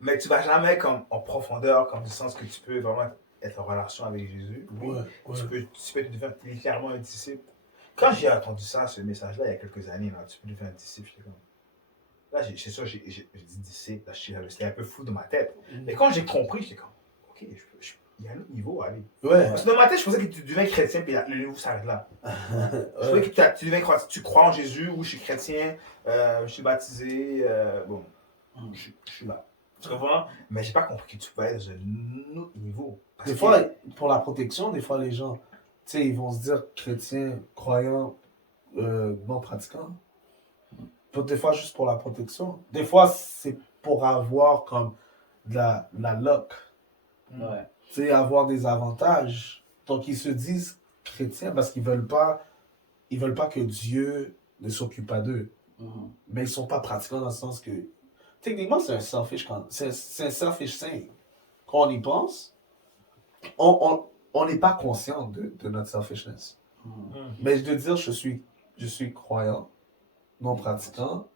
Mais tu ne vas jamais comme en profondeur, comme du sens que tu peux vraiment être en relation avec Jésus. Oui. Tu peux devenir littéralement un disciple. Quand j'ai entendu ça, ce message-là, il y a quelques années, là, tu peux devenir un disciple. Là, c'est sûr, j'ai dit disciple, c'était un peu fou dans ma tête. Mais quand j'ai compris, j'étais comme, ok, il y a un autre niveau à aller. Parce que dans ma tête, je pensais que tu deviens chrétien, puis le niveau s'arrête là. Je pensais que tu deviens croyant. Tu crois en Jésus, ou je suis chrétien, je suis baptisé, je suis là. Tu comprends? Mais j'ai pas compris que tu pouvais être dans un autre niveau. Des fois, pour la protection, des fois, les gens, tu sais, ils vont se dire chrétien, croyant, non pratiquant. Des fois, juste pour la protection. Des fois, c'est pour avoir comme de la luck. Tu sais, avoir des avantages. Donc, ils se disent chrétiens parce qu'ils veulent pas ils veulent pas que Dieu ne s'occupe pas d'eux. Mhm. Mais ils sont pas pratiquants dans le sens que, techniquement, c'est un selfish thing. Quand on y pense, on n'est pas conscient de notre selfishness. Mhm. Mais de dire je suis croyant, non pratiquant,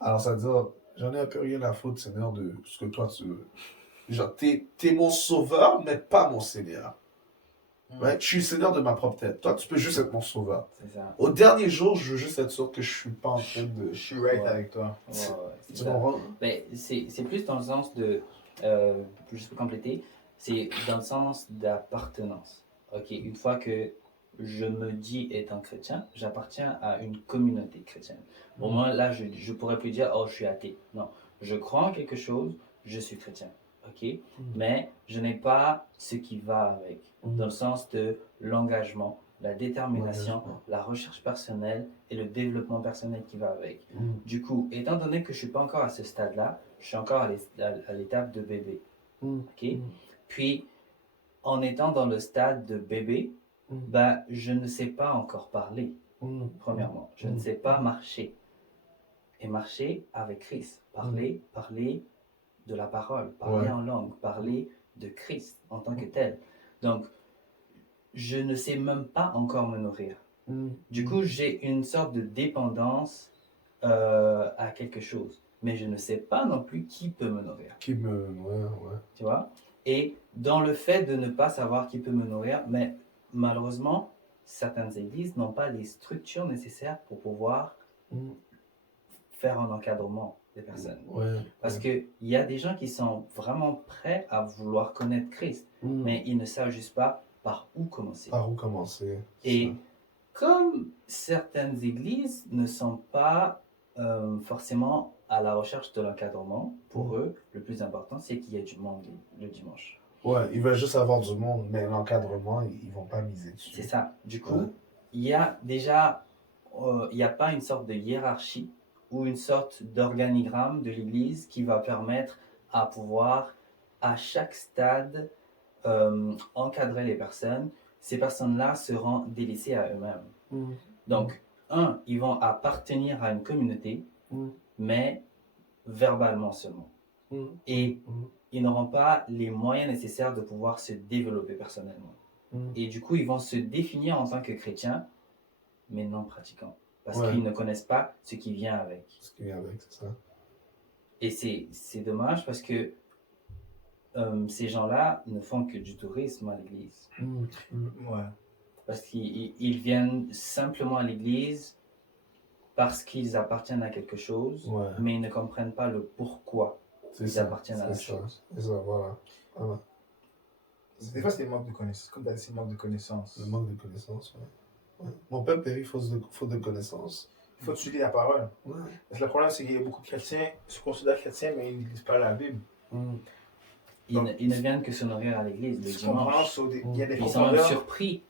alors ça veut dire j'en ai un peu rien à foutre, Seigneur, de ce que toi tu veux. Genre, t'es mon sauveur, mais pas mon Seigneur. Right? Je suis le Seigneur de ma propre tête. Toi, tu peux juste être mon sauveur. C'est ça. Au dernier jour, je veux juste être sûr que je suis pas en train de. Je suis right Ouais. avec toi. Ouais, c'est Tu ça. comprends? Ben, c'est plus dans le sens de, juste pour compléter, c'est dans le sens d'appartenance. Ok, une fois que je me dis étant chrétien, j'appartiens à une communauté chrétienne. Au moins là, je pourrais plus dire, oh, je suis athée. Non, je crois en quelque chose, je suis chrétien. Ok, mais je n'ai pas ce qui va avec, dans le sens de l'engagement, la détermination, L'engagement. la recherche personnelle et le développement personnel qui va avec. Mm. Du coup, étant donné que je ne suis pas encore à ce stade-là, je suis encore à l'étape de bébé. Mm. Ok. Puis, en étant dans le stade de bébé, Mm. ben, je ne sais pas encore parler, Mm. premièrement. Je ne sais pas marcher. Et marcher avec Christ. Parler de la parole, parler Ouais. en langue, parler de Christ en tant que tel. Donc, je ne sais même pas encore me nourrir. Mm. Du coup, j'ai une sorte de dépendance à quelque chose. Mais je ne sais pas non plus qui peut me nourrir. Ouais. Tu vois? Et dans le fait de ne pas savoir qui peut me nourrir, mais malheureusement, certaines églises n'ont pas les structures nécessaires pour pouvoir Mm. faire un encadrement des personnes. Ouais. Parce qu'il y a des gens qui sont vraiment prêts à vouloir connaître Christ, Mm. mais ils ne savent juste pas par où commencer. Par où commencer? Et comme certaines églises ne sont pas forcément à la recherche de l'encadrement, pour eux, le plus important, c'est qu'il y ait du monde le dimanche. Ouais, ils veulent juste avoir du monde, mais l'encadrement, ils vont pas miser dessus. C'est ça. Du coup, Ouais. il y a déjà, il n'y a pas une sorte de hiérarchie ou une sorte d'organigramme de l'église qui va permettre à pouvoir, à chaque stade, encadrer les personnes. Ces personnes-là seront délaissées à eux-mêmes. Mm. Donc, ils vont appartenir à une communauté, Mm. mais verbalement seulement. Mm. Et Mm. ils n'auront pas les moyens nécessaires de pouvoir se développer personnellement. Mm. Et du coup, ils vont se définir en tant que chrétiens, mais non pratiquants. Parce Ouais. qu'ils ne connaissent pas ce qui vient avec. Ce qui vient avec, c'est ça. Et c'est dommage parce que ces gens-là ne font que du tourisme à l'église. Mm. Mm. Ouais. Parce qu'ils viennent simplement à l'église parce qu'ils appartiennent à quelque chose, Ouais. mais ils ne comprennent pas le pourquoi C'est ils ça. appartiennent à la C'est ça. chose. C'est ça, voilà. Voilà. Des fois, c'est le manque de connaissances. Comme tu as dit, c'est le manque de connaissances. Le manque de connaissances, ouais. Ouais. Mon père périt faute de connaissances. Il faut étudier la parole. Ouais. Parce que le problème, c'est qu'il y a beaucoup de chrétiens qui se considèrent chrétiens, mais ils ne lisent pas la Bible. Mm. Ils ne viennent que se nourrir à l'église le Tu comprends? dimanche. Il y a des Ils sont même profondeurs. surpris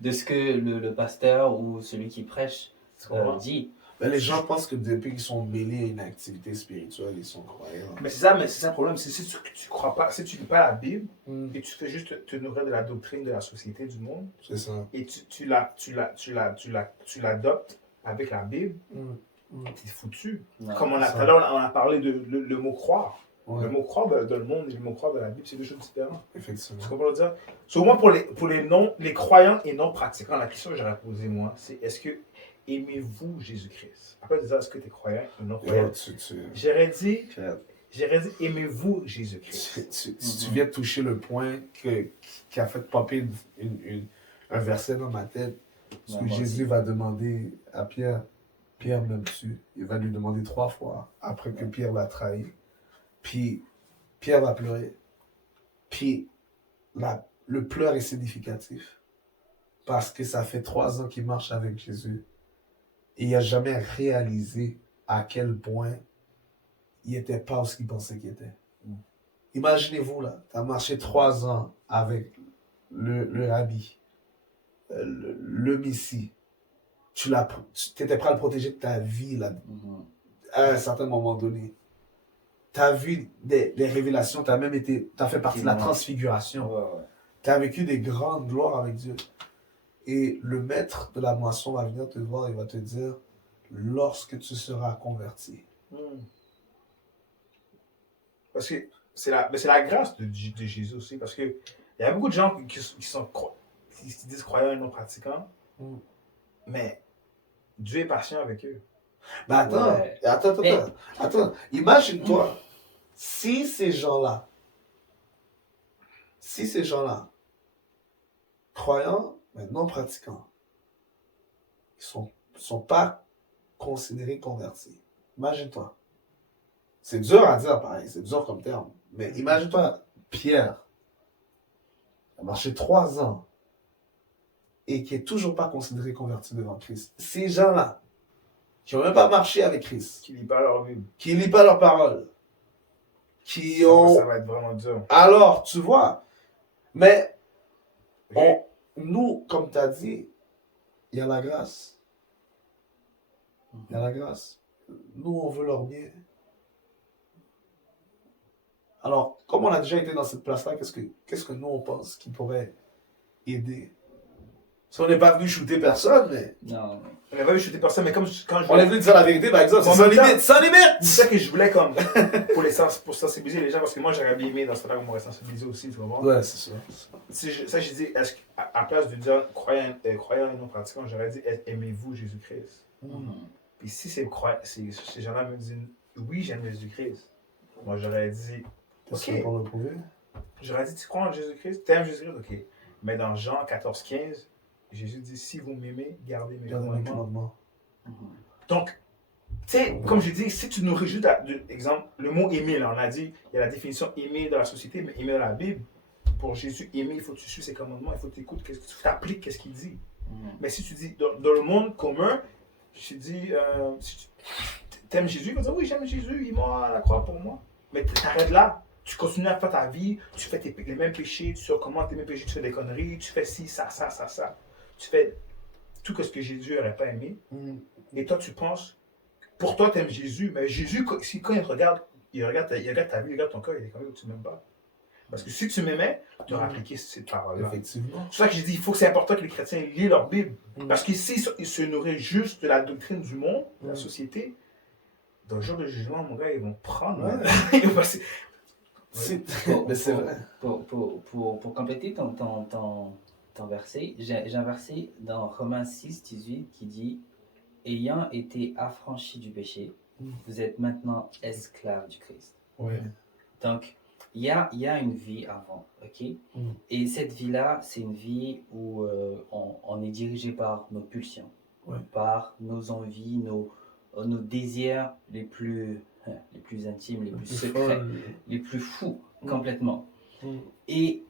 de ce que le pasteur ou celui qui prêche Tu comprends? dit. Mais les gens pensent que depuis qu'ils sont mêlés à une activité spirituelle, ils sont croyants. Mais c'est ça le problème. C'est si tu crois pas, si tu lis pas la Bible Mm. et tu fais juste te nourrir de la doctrine de la société du monde C'est ça. et tu l'adoptes avec la Bible, Mm. t'es foutu. Ouais. Comme tout ça. à l'heure, on a parlé de le mot croire. Ouais. Le mot croire dans le monde et le mot croire dans la Bible, c'est deux choses différentes. Effectivement. Tu comprends le dire? So, au moins pour les croyants et non pratiquants, la question que j'aurais posée moi, c'est est-ce que aimez-vous Jésus-Christ? Après de dire est-ce que tu es croyant ou non croyant? Yo, J'aurais dit Pierre, aimez-vous Jésus-Christ? tu viens de toucher le point qui a fait popper un verset dans ma tête. Parce Ouais, que moi Jésus aussi. va demander à Pierre, Pierre m'aimes-tu? Il va lui demander 3 fois après que Pierre l'a trahi. Puis Pierre va pleurer. Puis le pleur est significatif. Parce que ça fait 3 ans qu'il marche avec Jésus. Et il n'a jamais réalisé à quel point il n'était pas ce qu'il pensait qu'il était. Imaginez-vous là, tu as marché 3 ans avec le rabbi, le messie. Tu étais prêt à le protéger de ta vie là, Mhm. à un certain moment donné. Tu as vu des révélations, tu as fait partie de la transfiguration. Ouais, ouais. Tu as vécu des grandes gloires avec Dieu. Et le maître de la moisson va venir te voir et va te dire, lorsque tu seras converti. Parce que c'est la grâce de Jésus aussi. Parce qu'il y a beaucoup de gens qui se disent croyants et non pratiquants. Mais Dieu est patient avec eux. Mais attends. Imagine-toi, si ces gens-là, croyants, mais non pratiquants, ils sont pas considérés convertis. Imagine-toi. C'est dur à dire, pareil, c'est dur comme terme. Mais imagine-toi, Pierre a marché 3 ans et qui est toujours pas considéré converti devant Christ. Ces gens-là, qui n'ont même pas marché avec Christ, Qui ne lisent pas leur Bible. qui ne lisent pas leurs paroles, Ça va être vraiment dur. Alors, tu vois, mais nous, comme tu as dit, il y a la grâce. Il y a la grâce. Nous, on veut leur bien. Alors, comme on a déjà été dans cette place-là, qu'est-ce que nous, on pense qui pourrait aider? Si on n'est pas venu shooter personne, mais... Non. On n'a pas vu shooter personne, mais comme quand je... On est venu dire la vérité, par exemple, c'est sans limite, sans limite! C'est ça que je voulais comme... pour sensibiliser les gens, parce que moi, j'aurais bien aimé dans ce temps-là, on m'aurait sensibilisé aussi, tu comprends? Ouais, c'est ça. Ça, j'ai dit, est-ce qu'à place de dire croyant et non pratiquant, j'aurais dit, aimez-vous Jésus-Christ? Puis si ces gens-là me disent, oui, j'aime Jésus-Christ, moi, j'aurais dit, ok. Pour le prouver? J'aurais dit, tu crois en Jésus-Christ? T'aimes Jésus-Christ? Ok. Mais dans Jean 14,15, Jésus dit, si vous m'aimez, gardez mes commandements. Donc, tu sais, comme je dis, si tu nourris juste, exemple, le mot aimer, là, on a dit, il y a la définition aimer dans la société, mais aimer dans la Bible. Pour Jésus, aimer, il faut que tu suives ses commandements, il faut que tu écoutes, tu t'appliques qu'est-ce qu'il dit. Mais si tu dis, dans le monde commun, je te dis, si tu aimes Jésus, il va dire, oui, j'aime Jésus, il est mort à la croix pour moi. Mais tu t'arrêtes là. Tu continues à faire ta vie, tu fais les mêmes péchés, tu recommences tes mêmes péchés, tu fais des conneries, tu fais ci, ça. Tu fais tout ce que Jésus n'aurait pas aimé. Et toi, tu penses, pour toi, tu aimes Jésus, mais Jésus, quand il te regarde, il regarde ta vie, il regarde ton cœur, il est comme tu ne m'aimes pas. Parce que si tu m'aimais, tu aurais appliqué cette parole-là. Effectivement. C'est pour ça que j'ai dit, il faut que c'est important que les chrétiens lisent leur Bible. Parce que s'ils se nourrissent juste de la doctrine du monde, de la société, dans le jour de jugement, mon gars, ils vont prendre. Ils vont passer. Mais c'est vrai. Pour compléter ton verset, j'ai un verset dans Romains 6, 18 qui dit « Ayant été affranchis du péché, vous êtes maintenant esclaves du Christ. » Ouais. Donc, il y a une vie avant, ok? Et cette vie-là, c'est une vie où on est dirigé par nos pulsions, par nos envies, nos désirs les plus intimes, les plus secrets, les plus fous, complètement. Et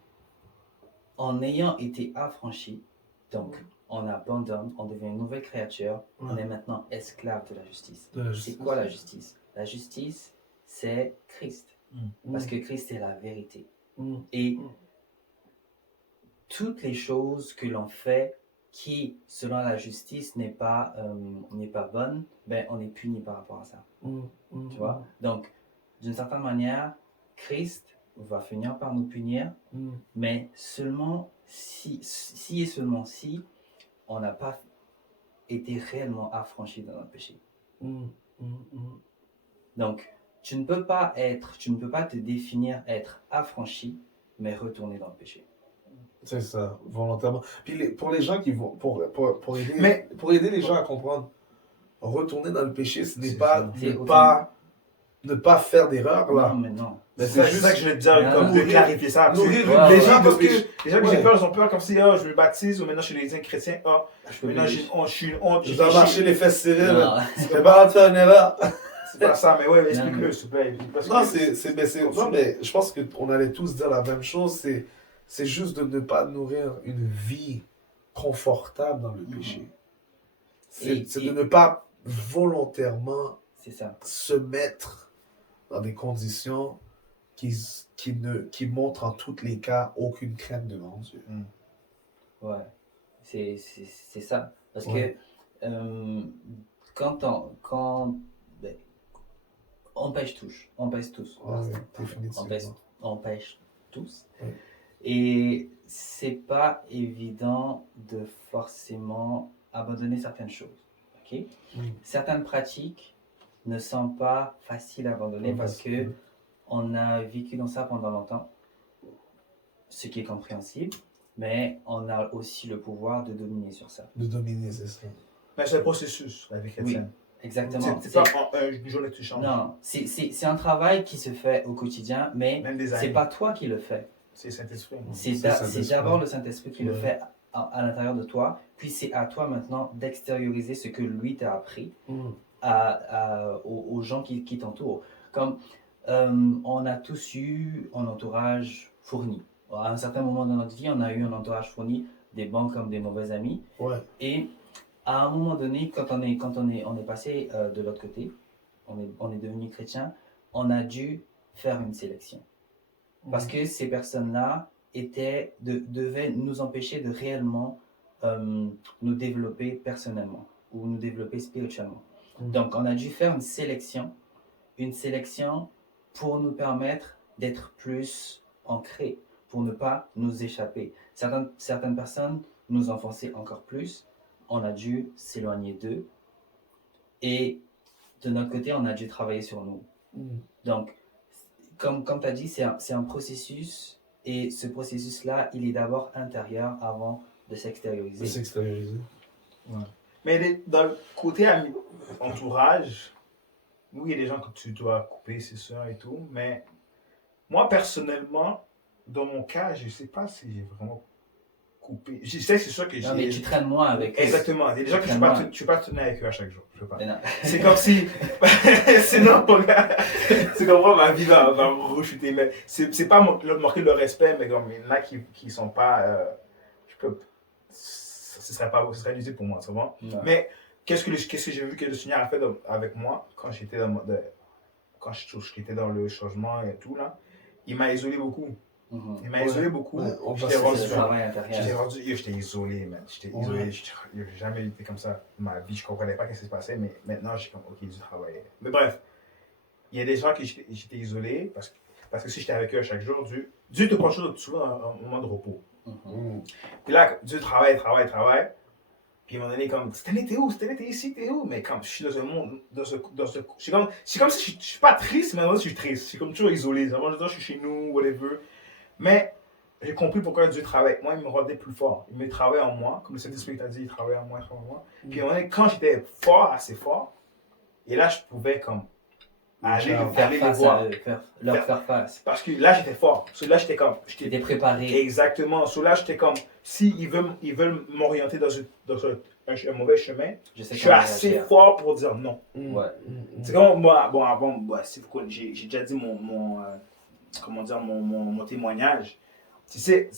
en ayant été affranchis, donc on abandonne, on devient une nouvelle créature, on est maintenant esclave de la justice. C'est quoi la justice? La justice, c'est Christ. Parce que Christ est la vérité. Et toutes les choses que l'on fait qui, selon la justice, n'est pas bonne, ben, on est puni par rapport à ça. Tu vois? Donc, d'une certaine manière, Christ va finir par nous punir, mais seulement si et seulement si on n'a pas été réellement affranchi dans notre péché. Donc, tu ne peux pas te définir être affranchi, mais retourner dans le péché. C'est ça, volontairement. Puis pour les gens qui vont, pour aider les gens à comprendre, retourner dans le péché, ce n'est pas ne pas faire d'erreur là. Non, mais non. Mais c'est juste ça que je vais te dire, comme de clarifier ça. Les gens, parce que les gens que j'ai peur, ils ont peur comme si je me baptise ou maintenant chez les chrétiens, maintenant je suis une honte. Je dois marcher les fesses serrées. C'est pas faire une erreur. C'est pas ça, mais ouais, explique-le, s'il te plaît. Non, mais je pense qu'on allait tous dire la même chose. C'est juste de ne pas nourrir une vie confortable dans le péché. C'est de ne pas volontairement se mettre dans des conditions qui montrent en tous les cas aucune crainte devant Dieu. Ouais, c'est ça. Parce que on pêche tous. Ouais, définitivement. On pêche tous. Et c'est pas évident de forcément abandonner certaines choses. Ok. Certaines pratiques ne sont pas faciles à abandonner parce que on a vécu dans ça pendant longtemps, ce qui est compréhensible, mais on a aussi le pouvoir de dominer sur ça. De dominer, c'est ça. Mais c'est un processus, la vie chrétienne. Exactement. C'est pas une journée que tu changes. Non, c'est un travail qui se fait au quotidien, mais c'est pas toi qui le fais. C'est Saint-Esprit. C'est d'abord le Saint-Esprit qui le fait à l'intérieur de toi, puis c'est à toi maintenant d'extérioriser ce que lui t'a appris aux gens qui t'entourent. Comme on a tous eu un entourage fourni. À un certain moment dans notre vie, on a eu un entourage fourni, des bons comme des mauvais amis. Ouais. Et à un moment donné, quand on est passé de l'autre côté, on est devenu chrétien, on a dû faire une sélection. Parce que ces personnes-là devaient nous empêcher de réellement nous développer personnellement ou nous développer spirituellement. Donc, on a dû faire une sélection pour nous permettre d'être plus ancrés, pour ne pas nous échapper. Certaines personnes nous enfonçaient encore plus. On a dû s'éloigner d'eux. Et de notre côté, on a dû travailler sur nous. Donc, comme tu as dit, c'est un processus. Et ce processus-là, il est d'abord intérieur avant de s'extérioriser. Ouais. Mais dans le côté entourage, oui, il y a des gens que tu dois couper, c'est sûr et tout. Mais moi, personnellement, dans mon cas, je ne sais pas si j'ai vraiment coupé. Je sais, c'est sûr que j'ai. Non, mais tu traînes moins avec eux. Exactement. Il y a des gens que je ne suis pas tenu avec eux à chaque jour. Je peux pas. C'est comme si. Sinon, c'est comme moi, ma vie va rechuter. Mais c'est pas manquer le respect, mais comme il y en a qui sont pas. Ce serait nuisible pour moi, c'est bon? Mais qu'est-ce que j'ai vu que le Seigneur a fait avec moi quand j'étais dans le changement et tout là? Il m'a isolé beaucoup. Il m'a isolé beaucoup. J'étais isolé, man. J'étais isolé. J'ai jamais été comme ça dans ma vie. Je comprenais pas ce qui se passait, mais maintenant, j'ai comme, ok, Dieu travaillait. Mais bref, il y a des gens qui j'étais isolé parce que si j'étais avec eux à chaque jour, Dieu te prend souvent un moment de repos. Puis là, Dieu travaille. Puis à un moment donné, comme, cette année, t'es où? Cette année, t'es ici, t'es où? Mais comme je suis dans un monde, c'est comme si je suis pas triste, mais moi, je suis triste. Je suis comme toujours isolé. Je suis chez nous, whatever. Mais j'ai compris pourquoi Dieu travaille avec moi. Il me rendait plus fort. Il me travaille en moi. Comme le Saint-Esprit t'a dit, il travaille en moi. Puis à un moment donné, quand j'étais assez fort, et là, je pouvais comme aller les voir. Leur faire face. Parce que là, j'étais fort. Là, j'étais préparé. Exactement. Là, j'étais comme, s'ils veulent m'orienter dans un mauvais chemin, je suis assez fort pour dire non. C'est comme moi, avant, j'ai déjà dit mon témoignage. Tu sais,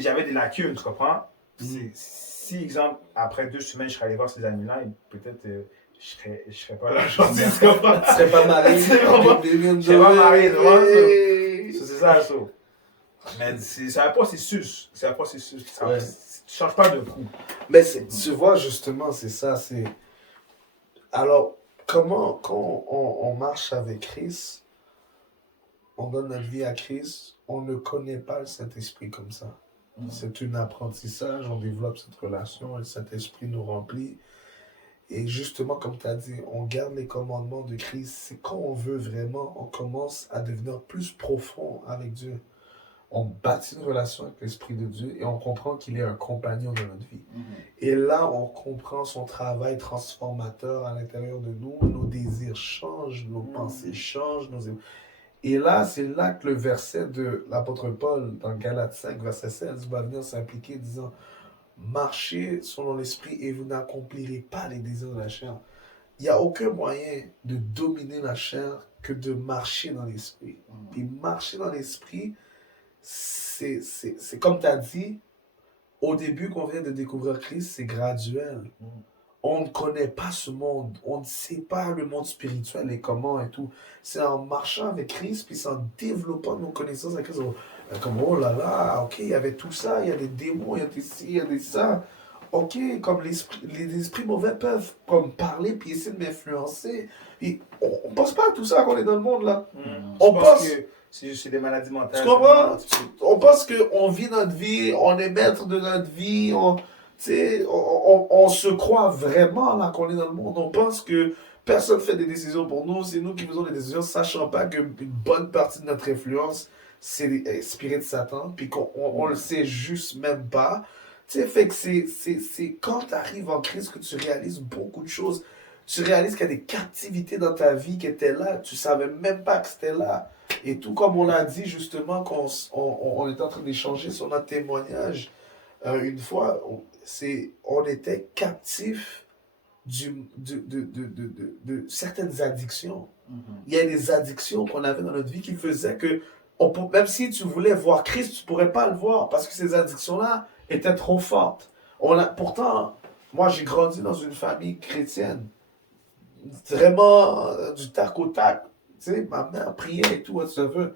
j'avais des lacunes, tu comprends? Si, exemple, après 2 semaines, je serais allé voir ces amis-là, peut-être je serais pas là aujourd'hui. Tu comprends? Tu serais pas marié. Je serais pas marié, tu vois? C'est ça, ça. Mais c'est un processus. Ça ne change pas de coup. Mais tu vois, justement, c'est ça. Alors, comment, quand on marche avec Christ, on donne notre vie à Christ, on ne connaît pas le Saint-Esprit comme ça. C'est un apprentissage, on développe cette relation, et le Saint-Esprit nous remplit. Et justement, comme tu as dit, on garde les commandements de Christ. C'est quand on veut vraiment, on commence à devenir plus profond avec Dieu. On bâtit une relation avec l'Esprit de Dieu et on comprend qu'il est un compagnon de notre vie. Et là, on comprend son travail transformateur à l'intérieur de nous. Nos désirs changent, nos pensées changent. Et là, c'est là que le verset de l'apôtre Paul, dans Galates 5, verset 16, va venir s'impliquer, disant « Marchez selon l'Esprit et vous n'accomplirez pas les désirs de la chair. » Il n'y a aucun moyen de dominer la chair que de marcher dans l'Esprit. Et marcher dans l'Esprit, c'est comme tu as dit, au début qu'on vient de découvrir Christ, c'est graduel. On ne connaît pas ce monde. On ne sait pas le monde spirituel et comment et tout. C'est en marchant avec Christ, puis c'est en développant nos connaissances avec Christ. Comme, oh là là, ok, il y avait tout ça, il y a des démons, il y a des ci, il y a des ça. ok, comme les esprits mauvais peuvent comme parler puis essayer de m'influencer. Et on pense pas à tout ça quand on est dans le monde là. On pense que c'est des maladies mentales. Tu comprends? On pense qu'on vit notre vie, on est maître de notre vie, on se croit vraiment là qu'on est dans le monde. On pense que personne fait des décisions pour nous, c'est nous qui faisons des décisions, sachant pas qu'une bonne partie de notre influence, c'est inspiré de Satan, puis qu'on le sait juste même pas. Tu sais, fait que c'est quand tu arrives en crise que tu réalises beaucoup de choses. Tu réalises qu'il y a des captivités dans ta vie qui étaient là, tu savais même pas que c'était là. Et tout comme on l'a dit justement quand on était en train d'échanger sur notre témoignage, une fois, on était captif de certaines addictions. Il y a des addictions qu'on avait dans notre vie qui faisaient que, même si tu voulais voir Christ, tu ne pourrais pas le voir parce que ces addictions-là étaient trop fortes. Pourtant, moi j'ai grandi dans une famille chrétienne, vraiment du tac au tac. Tu sais, ma mère priait et tout, whatever.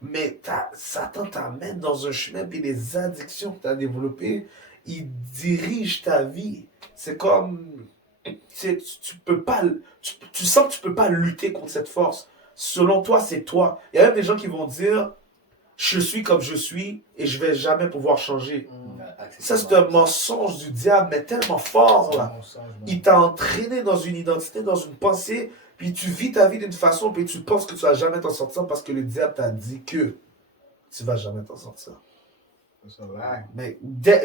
Mais Satan t'amène dans un chemin, puis les addictions que tu as développées, ils dirigent ta vie. C'est comme... Tu peux pas... Tu sens que tu peux pas lutter contre cette force. Selon toi, c'est toi. Il y a même des gens qui vont dire, je suis comme je suis et je vais jamais pouvoir changer. Ça, c'est un mensonge du diable, mais tellement fort, là. Il t'a entraîné dans une identité, dans une pensée, puis tu vis ta vie d'une façon, puis tu penses que tu vas jamais t'en sortir parce que le diable t'a dit que tu vas jamais t'en sortir. Mais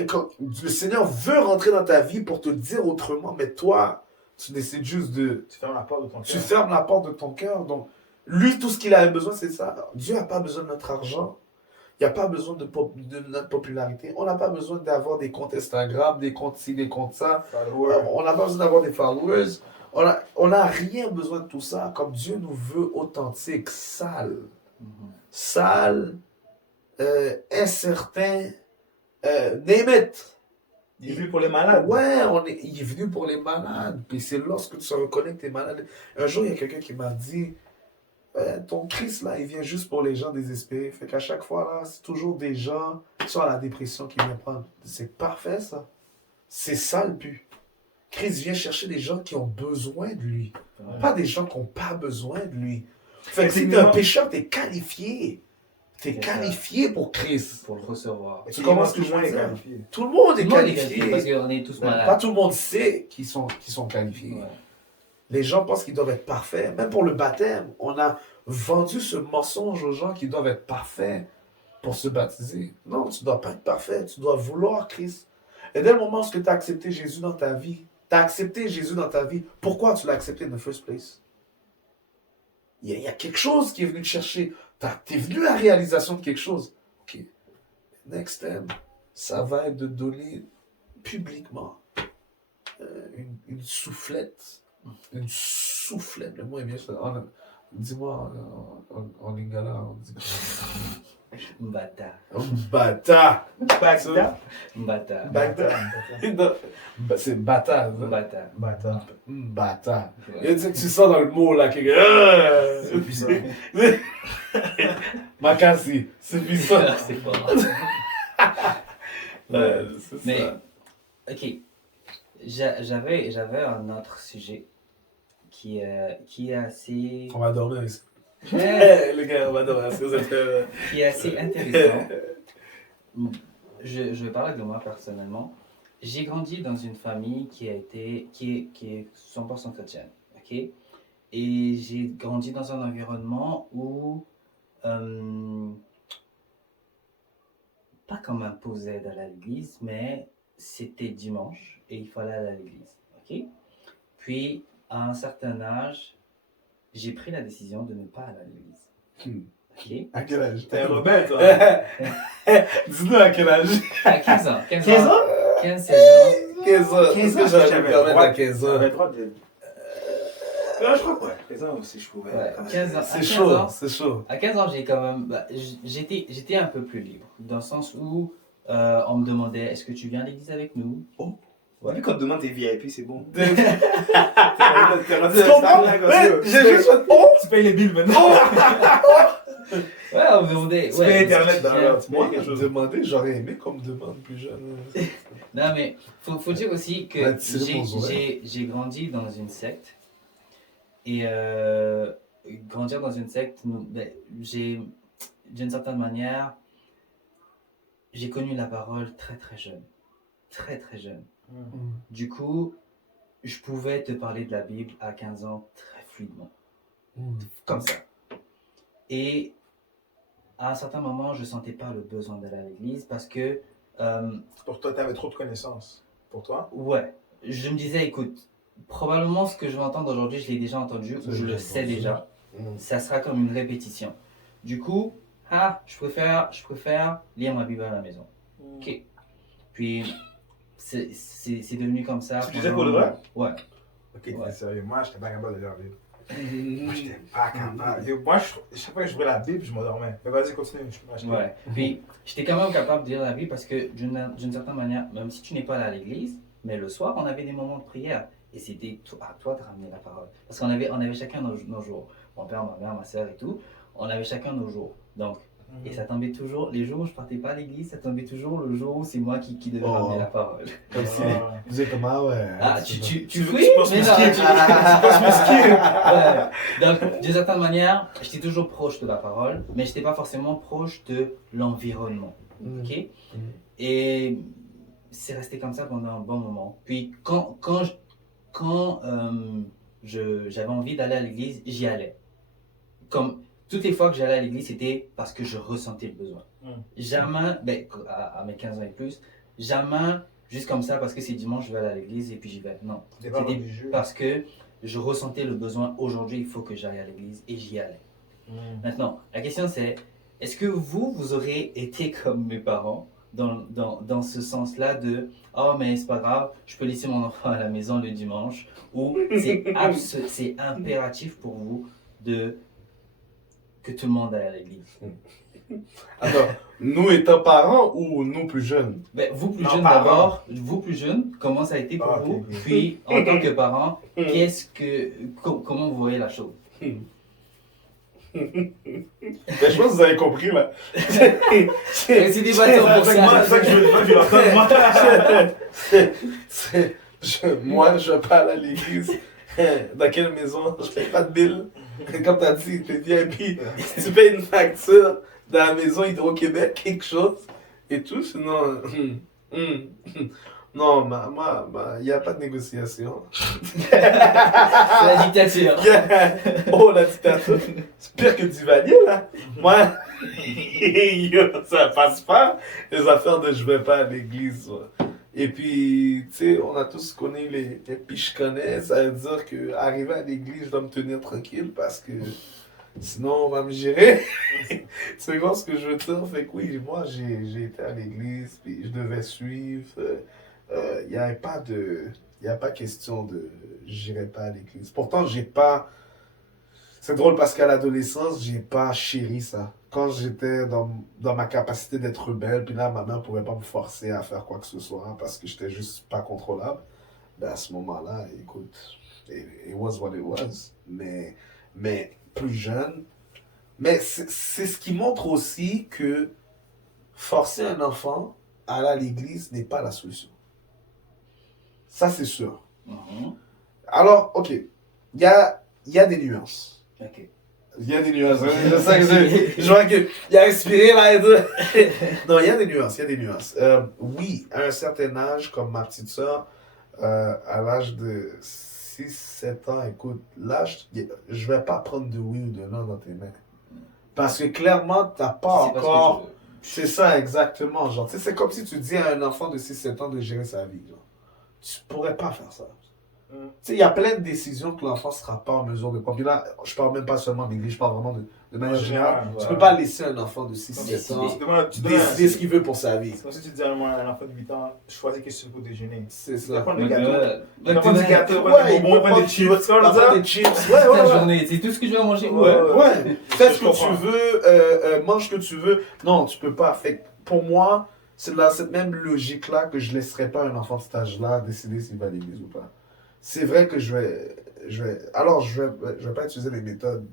quand le Seigneur veut rentrer dans ta vie pour te dire autrement, mais toi, tu décides juste de... Tu fermes la porte de ton cœur. Tu fermes la porte de ton cœur. Donc, lui, tout ce qu'il avait besoin, c'est ça. Dieu n'a pas besoin de notre argent. Il n'y a pas besoin de notre popularité. On n'a pas besoin d'avoir des comptes Instagram, des comptes ci, des comptes ça. On n'a pas besoin d'avoir des followers. On n'a rien besoin de tout ça. Comme Dieu nous veut authentique, sale. Sale, incertain, name it. Il est venu pour les malades. Ouais, il est venu pour les malades. Puis c'est lorsque tu te reconnais que tu es malade. Un jour, il y a quelqu'un qui m'a dit, ton Christ, là, il vient juste pour les gens désespérés. Fait qu'à chaque fois, là, c'est toujours des gens qui sont à la dépression qui viennent prendre. C'est parfait, ça. C'est ça le but. Christ vient chercher des gens qui ont besoin de lui. Ouais. Pas des gens qui n'ont pas besoin de lui. Fait que si t'es un pécheur, t'es qualifié. T'es qualifié pour Christ. Pour le recevoir. Tu comprends ce que je veux dire? Tout le monde est qualifié. Parce qu'on est tous malades. Pas tout le monde sait qu'ils sont qualifiés. Ouais. Les gens pensent qu'ils doivent être parfaits. Même pour le baptême, on a vendu ce mensonge aux gens qui doivent être parfaits pour se baptiser. Non, tu ne dois pas être parfait. Tu dois vouloir Christ. Et dès le moment où tu as accepté Jésus dans ta vie, pourquoi tu l'as accepté in the first place? Il y a quelque chose qui est venu te chercher. Tu es venu à la réalisation de quelque chose. OK. Next time, ça va être de donner publiquement une soufflette. Une soufflette. Le mot est bien sûr. Dis-moi en lingala, on dit Mbata. Mbata. Mbata. Mbata. C'est bata. Bata. Mbata. Tu sens dans le mot là que. C'est puissant. Makasi. C'est puissant. C'est fort. Mais, ok. J'avais un autre sujet qui est assez... On va dormir ici. Les gars, on va dormir. Qui est assez intéressant. Je vais parler de moi personnellement. J'ai grandi dans une famille qui est 100% chrétienne. Ok? Et j'ai grandi dans un environnement où... pas comme imposé d'aller à l'église, mais c'était dimanche et il fallait aller à l'église. Ok? Puis, à un certain âge, j'ai pris la décision de ne pas aller à l'église. Ok? À quel âge? T'es un rebelle, toi. Dis-nous à quel âge? À 15 ans. 15 ans? 15, 16 ans. 15 ans. Est-ce que j'avais me permettre à 15 ans? J'avais le droit de... je crois que 15 ans aussi, je pouvais. Ouais, 15 ans. C'est chaud, c'est chaud. À 15 ans, j'ai quand même... j'étais un peu plus libre, dans le sens où on me demandait, est-ce que tu viens à l'église avec nous? Oh. Vu qu'on te demande tes VIP, c'est bon. Tu comprends? J'ai juste fait oh! Tu payes les billes maintenant. Ouais, on me demandait. Tu mets Internet dans l'heure, tu Moi, mets quelque chose. demander, j'aurais aimé qu'on me demande plus jeune. Non, mais faut dire aussi que Ouais, tirer mon oreille. j'ai grandi dans une secte. Et grandir dans une secte, d'une certaine manière, j'ai connu la parole très très jeune. Très très jeune. Du coup, je pouvais te parler de la Bible à 15 ans très fluidement. Comme ça. Et à un certain moment, je ne sentais pas le besoin d'aller à l'église parce que... Pour toi, tu avais trop de connaissances. Pour toi? Ouais. Je me disais, écoute, probablement ce que je vais entendre aujourd'hui, je l'ai déjà entendu, ou je le sais déjà. Ça sera comme une répétition. Du coup, je préfère lire ma Bible à la maison. Ok. Puis, c'est devenu comme ça. Tu disais pour de vrai? Ouais. Ok, t'es Ouais. sérieux. Moi, j'étais pas capable de lire la Bible. Moi, j'étais pas capable. Moi, chaque fois que j'ouvrais la Bible, je m'endormais. Mais vas-y, continue. Ouais. Puis, j'étais quand même capable de lire la Bible parce que, d'une certaine manière, même si tu n'es pas allé à l'église, mais le soir, on avait des moments de prière. Et c'était à toi de ramener la parole. Parce qu'on avait chacun nos jours. Mon père, ma mère, ma soeur et tout. On avait chacun nos jours. Donc, et ça tombait toujours, les jours où je partais pas à l'église, ça tombait toujours le jour où c'est moi qui devais ramener la parole. Comme si. Vous êtes comme, ouais. Tu pries, mais non. Ouais. Donc, d'une certaine manière, j'étais toujours proche de la parole, mais j'étais pas forcément proche de l'environnement. Ok? Et c'est resté comme ça pendant un bon moment. Puis quand j'avais envie d'aller à l'église, j'y allais. Comme toutes les fois que j'allais à l'église, c'était parce que je ressentais le besoin. Jamais, à mes 15 ans et plus, jamais juste comme ça parce que c'est dimanche, je vais aller à l'église et puis j'y vais. Non, c'était parce que je ressentais le besoin. Aujourd'hui, il faut que j'aille à l'église et j'y allais. Maintenant, la question c'est, est-ce que vous aurez été comme mes parents dans ce sens-là de « Oh, mais c'est pas grave, je peux laisser mon enfant à la maison le dimanche » ou c'est impératif pour vous que tout le monde aille à l'église? Alors, nous étant parents ou nous plus jeunes? Vous plus jeunes d'abord, vous plus jeunes, comment ça a été pour vous? Okay. Puis, en tant que parent, comment vous voyez la chose? Ben, je pense que vous avez compris là. C'est des bâtons pour ça. C'est ça que je veux moi, je parle à l'église. Dans quelle maison? Je paye pas de bill. Comme tu as dit, tu es VIP. Si tu payes une facture dans la maison Hydro-Québec, quelque chose, et tout, sinon. Non, il n'y a pas de négociation. C'est la dictature. Oh, la dictature. C'est pire que du Valier, là. Moi, ça passe pas. Les affaires de je vais pas à l'église. Ouais. Et puis, tu sais, on a tous connu les puis je connais. Ça veut dire qu'arriver à l'église, je dois me tenir tranquille parce que sinon, on va me gérer. Tu vois ce que je veux dire? Fait que oui, moi, j'ai été à l'église, puis je devais suivre. Il n'y a pas question de j'irai pas à l'église. Pourtant, j'ai pas. C'est drôle parce qu'à l'adolescence, j'ai pas chéri ça. Quand j'étais dans ma capacité d'être rebelle, puis là, ma mère pouvait pas me forcer à faire quoi que ce soit parce que j'étais juste pas contrôlable. Ben à ce moment-là, écoute, it was what it was. Mais plus jeune. Mais c'est ce qui montre aussi que forcer un enfant à aller à l'église n'est pas la solution. Ça, c'est sûr. Alors, ok, il y a des nuances. Ok. Il y a des nuances. Je sais que je vois qu'il a inspiré là et tout. Non, il y a des nuances. Oui, à un certain âge, comme ma petite soeur, à l'âge de 6-7 ans, écoute, là, je vais pas prendre de oui ou de non dans tes mains. Parce que clairement, tu n'as pas encore... C'est ça, exactement. Genre, c'est comme si tu dis à un enfant de 6-7 ans de gérer sa vie. Genre. Tu pourrais pas faire ça. Il y a plein de décisions que l'enfant ne sera pas en mesure de prendre. Puis là, je parle même pas seulement d'Église, je parle vraiment de manière générale. Tu peux pas laisser un enfant de 6-7 ans décider ce qu'il veut pour sa vie. C'est comme si tu disais à un enfant de 8 ans, choisis qu'est-ce que tu veux pour déjeuner. C'est ça. Tu vas prendre des gâteaux. Tu vas prendre des gâteaux, ouais, des bonbons, prendre des chips. Tu vas prendre des chips. Ouais. La journée, c'est tout ce que je vais manger. Ouais. Fais ce que tu veux, mange ce que tu veux. Non, tu peux pas. Fait pour moi, c'est dans cette même logique-là que je laisserai pas un enfant de cet âge-là décider s'il va à l'église ou pas. C'est vrai que je vais pas utiliser les méthodes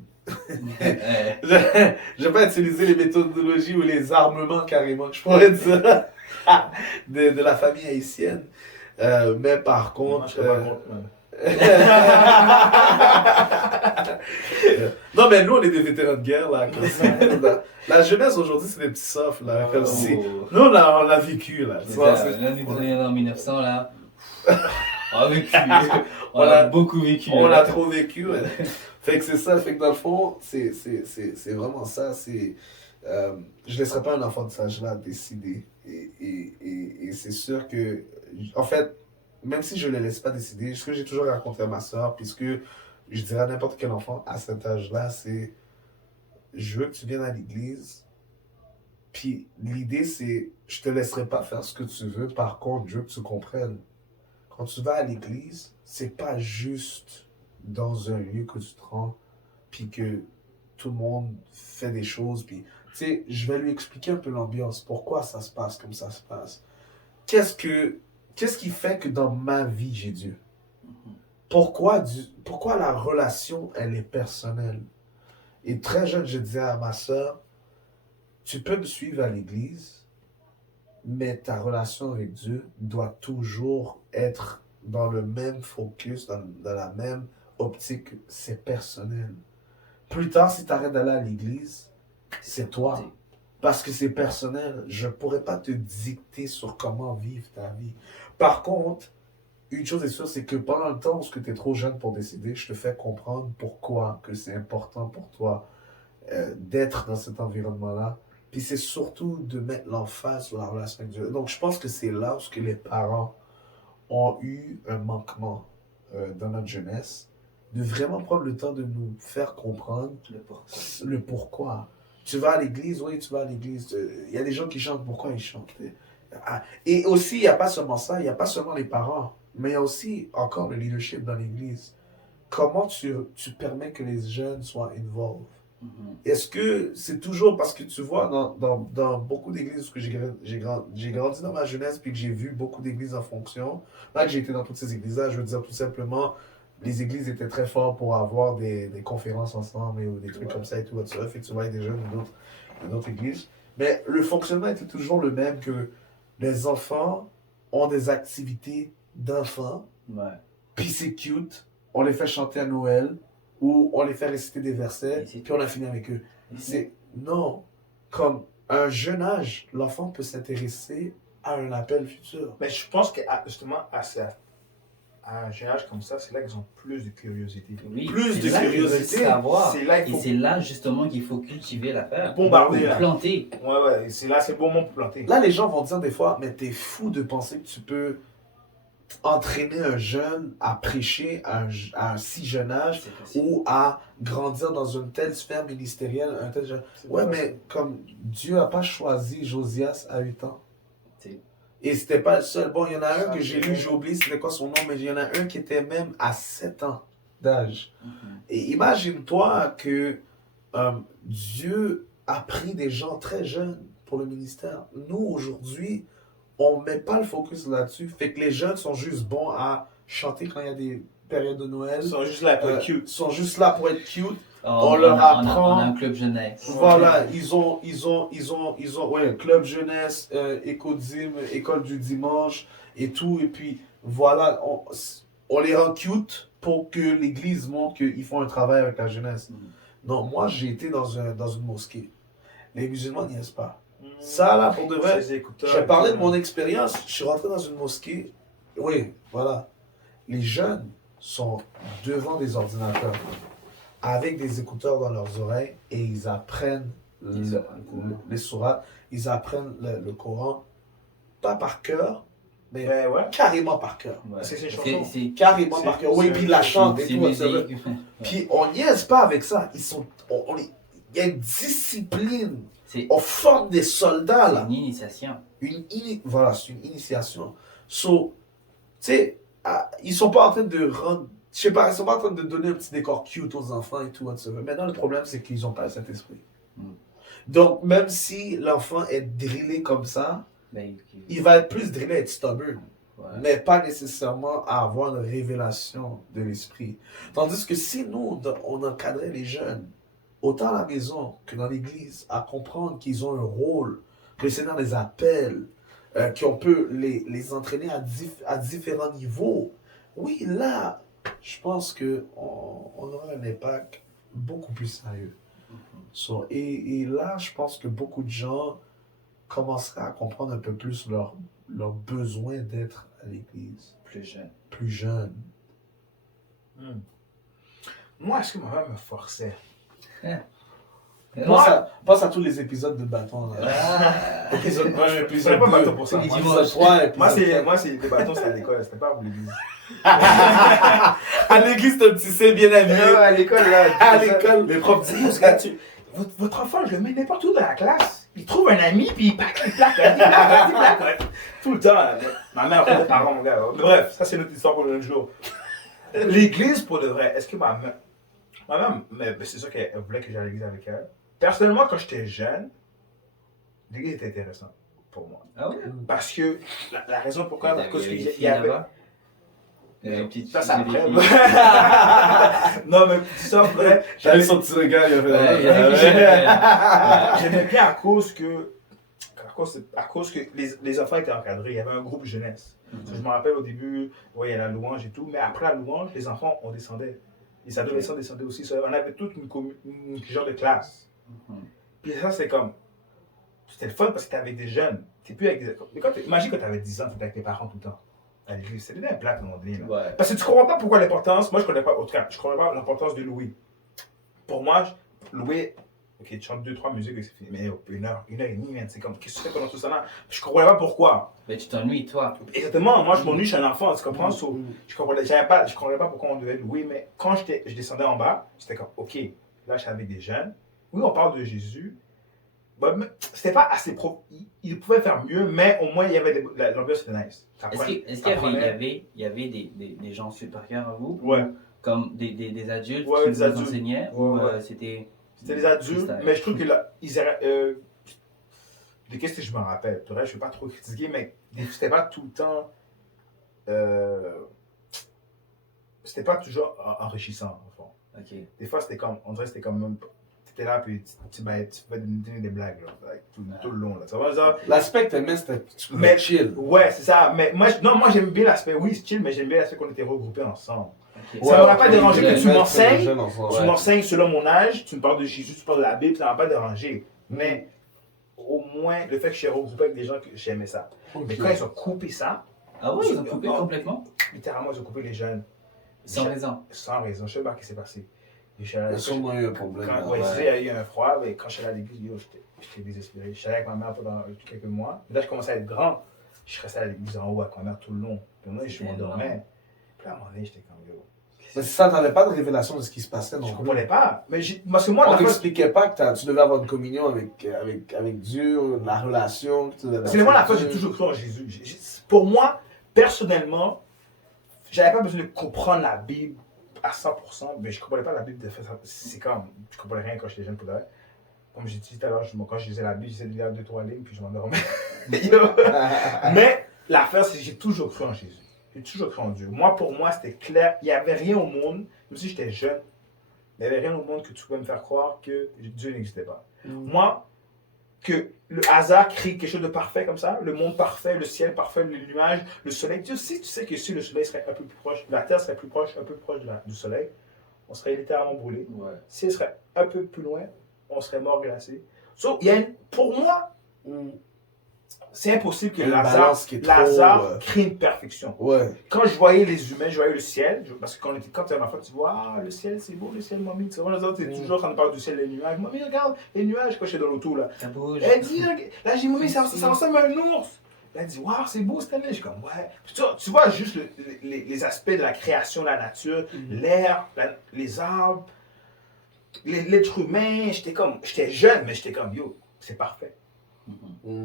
Je vais pas utiliser les méthodologies ou les armements carrément, je pourrais dire, de la famille haïtienne. Mais par Moi, contre... je serais pas contre, man. Non, mais nous, on est des vétérans de guerre, là. Comme ça. La jeunesse aujourd'hui, c'est des petits softs, là. Comme si... Nous, on l'a vécu, là. Tu C'est vois, ça, c'est- là, on est en 1900, là. On a vécu. On On a a- beaucoup vécu. On là. l'a trop vécu, ouais. Fait que c'est ça. Fait que dans le fond, c'est vraiment ça. Je laisserai pas un enfant de cet âge-là décider. Et c'est sûr que... En fait, même si je ne le laisse pas décider, ce que j'ai toujours raconté à ma soeur, puisque je dirais à n'importe quel enfant à cet âge-là, c'est je veux que tu viennes à l'église. Puis l'idée, c'est je te laisserai pas faire ce que tu veux. Par contre, je veux que tu comprennes. Quand tu vas à l'église, c'est pas juste dans un lieu que tu te rends, puis que tout le monde fait des choses. Puis, tu sais, je vais lui expliquer un peu l'ambiance. Pourquoi ça se passe comme ça se passe. Qu'est-ce qui fait que dans ma vie, j'ai Dieu? Pourquoi la relation, elle est personnelle? Et très jeune, je disais à ma soeur, tu peux me suivre à l'église, mais ta relation avec Dieu doit toujours être dans le même focus, dans la même optique, c'est personnel. Plus tard, si tu arrêtes d'aller à l'église, c'est toi. Parce que c'est personnel. Je ne pourrais pas te dicter sur comment vivre ta vie. Par contre, une chose est sûre, c'est que pendant le temps où tu es trop jeune pour décider, je te fais comprendre pourquoi que c'est important pour toi d'être dans cet environnement-là. Puis c'est surtout de mettre l'emphase sur la relation avec Dieu. Donc je pense que c'est là où les parents ont eu un manquement dans notre jeunesse, de vraiment prendre le temps de nous faire comprendre le pourquoi. Tu vas à l'église, oui, tu vas à l'église. Il y a des gens qui chantent, pourquoi ils chantent? Et aussi, il n'y a pas seulement ça, il n'y a pas seulement les parents, mais il y a aussi encore le leadership dans l'église. Comment tu permets que les jeunes soient involved? Est-ce que c'est toujours parce que tu vois, dans beaucoup d'églises que j'ai grandi dans ma jeunesse, puis que j'ai vu beaucoup d'églises en fonction, là que j'ai été dans toutes ces églises-là, je veux dire tout simplement, les églises étaient très fortes pour avoir des conférences ensemble ou des trucs comme ça et tout, ça fait que tu vois des jeunes d'autres églises. Mais le fonctionnement était toujours le même, que les enfants ont des activités d'enfants, Ouais. puis c'est cute, on les fait chanter à Noël, ou on les fait réciter des versets, puis on a fini avec eux. Non, comme à un jeune âge, l'enfant peut s'intéresser à un appel futur. Mais je pense que justement, à un jeune âge comme ça, c'est là qu'ils ont plus de curiosité. Oui, Plus c'est de là qu'ils veulent curiosité. savoir. C'est là Et qu'il faut c'est là justement qu'il faut cultiver l'affaire. bombarder. Là. Planter. Ouais, c'est là, c'est le bon moment pour planter. Là, les gens vont dire des fois, mais t'es fou de penser que tu peux entraîner un jeune à prêcher à un si jeune âge, C'est facile. ou à grandir dans une telle sphère ministérielle, un tel jeune. Ouais, mais comme Dieu n'a pas choisi Josias à 8 ans. C'est- Et c'était pas le seul. Bon, il y en a un Ça, que j'ai c'est lu, vrai. j'ai oublié c'était quoi son nom, mais il y en a un qui était même à 7 ans d'âge. Mhm. Et imagine-toi que Dieu a pris des gens très jeunes pour le ministère. Nous, aujourd'hui, on ne met pas le focus là-dessus. Fait que les jeunes sont juste bons à chanter quand il y a des périodes de Noël. Ils sont juste là pour être cute. Sont juste là pour être cute. On leur a apprend. un club jeunesse. Voilà, ils ont ouais, club jeunesse, écodime, école du dimanche et tout. Et puis, voilà, on les rend cute pour que l'église montre qu'ils font un travail avec la jeunesse. Non, moi, j'ai été dans une mosquée. Les musulmans n'y est pas. Ça, là, pour de vrai, Ces écouteurs, je parlais de mon expérience. Je suis rentré dans une mosquée. Oui, voilà. Les jeunes sont devant des ordinateurs, avec des écouteurs dans leurs oreilles, et ils apprennent les sourates, ils apprennent le Coran, pas par cœur, mais Ben ouais. carrément par cœur. Ouais. C'est ses C'est- chansons. c'est- Carrément C'est- par cœur. Oui, c'est- puis ils la chantent et c'est tout. etc. musique. Puis on niaise pas avec ça. Il y a une discipline. C'est On forme des soldats, là. une initiation. Voilà, c'est une initiation. So, tu sais, ils sont pas en train de rendre. Je sais pas, ils sont pas en train de donner un petit décor cute aux enfants et tout. Maintenant, le problème, c'est qu'ils ont pas cet esprit. Donc, même si l'enfant est drillé comme ça, Ben, il va être plus drillé à être stubborn, ouais. mais pas nécessairement à avoir une révélation de l'esprit. Tandis que si nous, on encadrait les jeunes autant à la maison que dans l'église, à comprendre qu'ils ont un rôle, que le Seigneur les appelle, qu'on peut les entraîner à différents niveaux. Oui, là, je pense qu'on aura un impact beaucoup plus sérieux. So, et là, je pense que beaucoup de gens commenceraient à comprendre un peu plus leur besoin d'être à l'église. Plus jeune. Plus jeunes. Moi, est-ce que ma mère me forçait? Pense à tous les épisodes de Bâton. Épisode 1, épisode 2, pas Bâton pour ça. épisode 3, épisode Moi, c'est les bâtons, c'était à l'école, c'était pas pour l'église. à l'église, t'es un petit C bien habillé. À l'école, là. À l'école. Les profs disent, votre enfant, je le mets n'importe où dans la classe. Il trouve un ami, puis il placote. Tout le temps. Là. Ma mère, mes parents, mon gars. Bref, ça, c'est notre histoire pour le jour. L'église, pour de vrai, est-ce que ma mère, mais c'est sûr qu'elle voulait que j'aille à l'église avec elle. Personnellement, quand j'étais jeune, l'église était intéressante pour moi. Ah oui? Parce que, la raison pourquoi, parce qu'il y avait... Ça, c'est après. Non, mais ça, après. J'avais son petit regard, il J'aimais bien à cause que les enfants étaient encadrés. Il y avait un groupe jeunesse. Je me rappelle au début, il y a la louange et tout, mais après la louange, les enfants, on descendait. Les adolescents descendaient aussi. On avait toute une genre de classe. Puis ça, c'est comme. C'était le fun parce que tu avec des jeunes. T'es plus avec des. Imagine quand tu avais 10 ans, tu étais avec tes parents tout le temps. À l'église. C'était un plat à un moment donné. Ouais. Parce que tu comprends pas pourquoi l'importance. Moi, je connais pas, en tout cas, je connais pas l'importance de louer. Pour moi, louer. Ok, tu chantes 2-3 musiques et c'est fini. Mais une heure et demie, c'est comme, qu'est-ce que tu fais pendant tout ça là? Je comprenais pas pourquoi. Mais tu t'ennuies, toi. Exactement, moi je m'ennuie, je suis un enfant, tu comprends? Je comprenais pas pourquoi on devait louer, mais quand je descendais en bas, j'étais comme, ok, là je suis avec des jeunes. Oui, on parle de Jésus. Bah, c'était pas assez pro. Il pouvait faire mieux, mais au moins il y avait l'ambiance était nice. Est-ce qu'il y avait des gens supérieurs à vous? Ouais. Comme des adultes ouais, qui des vous adultes. enseignaient? Ouais. Ou c'était des adultes, mais je trouve que là, ils de qu'est-ce que je me rappelle? Je ne vais pas trop critiquer, mais c'était pas tout le temps. C'était pas toujours enrichissant, en fond. Okay. Des fois, c'était comme. On dirait que c'était comme même. Tu étais là, puis tu fais des blagues, là, tout le long. Là. Ça va, ça? L'aspect que t'aimais, c'était mais chill. Ouais, c'est ça. Mais moi j'aime bien l'aspect. Oui, c'est chill, mais j'aime bien l'aspect qu'on était regroupés ensemble. Okay. Ça ne m'aurait pas dérangé que tu m'enseignes. Tu m'enseignes selon mon âge, tu me parles de Jésus, tu parles de la Bible, ça ne m'a pas dérangé. Mais au moins, le fait que je suis regroupé avec des gens que j'aimais ça. Okay. Mais quand ils ont coupé ça. Ah oui, ils ont coupé complètement? Littéralement, ils ont coupé les jeunes. Sans raison. Sans raison. Je ne sais pas ce qui s'est passé. Il y a sûrement eu un problème. Il y a eu un froid, mais quand je suis allé à l'église, j'étais désespéré. Je suis allé avec ma mère pendant quelques mois. Là, je commençais à être grand. Je restais à l'église en haut avec ma mère tout le long. Puis là, je m'endormais. Puis là, à un moment donné, j'étais comme yo. Mais ça, tu n'avais pas de révélation de ce qui se passait. Je ne comprenais pas. Mais parce que moi, on ne t'expliquait pas que tu devais avoir une communion avec Dieu, la relation. C'est moi, la fois, j'ai toujours cru en Jésus. Pour moi, personnellement, je n'avais pas besoin de comprendre la Bible à 100%, mais je ne comprenais pas la Bible de fait. C'est comme, je ne comprenais rien quand j'étais jeune pour d'ailleurs. Comme j'ai dit tout à l'heure, quand je lisais la Bible, j'essayais de lire 2-3 lignes, puis je m'endormais. Mais l'affaire, c'est que j'ai toujours cru en Jésus. J'ai toujours cru en Dieu. Moi, pour moi, c'était clair. Il n'y avait rien au monde, même si j'étais jeune, il n'y avait rien au monde que tu pouvais me faire croire que Dieu n'existait pas. Moi, que le hasard crée quelque chose de parfait comme ça, le monde parfait, le ciel parfait, les nuages, le soleil. Dieu, si tu sais que si le soleil serait un peu plus proche, la terre serait un peu plus proche du soleil, on serait littéralement brûlé. Ouais. Si elle serait un peu plus loin, on serait mort glacé. Pour moi, c'est impossible que Lazare crée une perfection. Ouais. Quand je voyais les humains, je voyais le ciel, parce que quand tu es un enfant, tu vois, le ciel c'est beau, le ciel, mamie. Tu vois, tu es toujours quand on parle du ciel et des nuages. Mamie, regarde les nuages quand je suis dans l'auto là. Ça bouge. Elle dit, là j'ai mamie, ça ressemble à un ours. Elle dit, waouh, c'est beau cette année. Je suis comme, ouais. Tu vois juste les aspects de la création, la nature, l'air, les arbres, l'être humain. J'étais jeune, mais j'étais comme, yo, c'est parfait.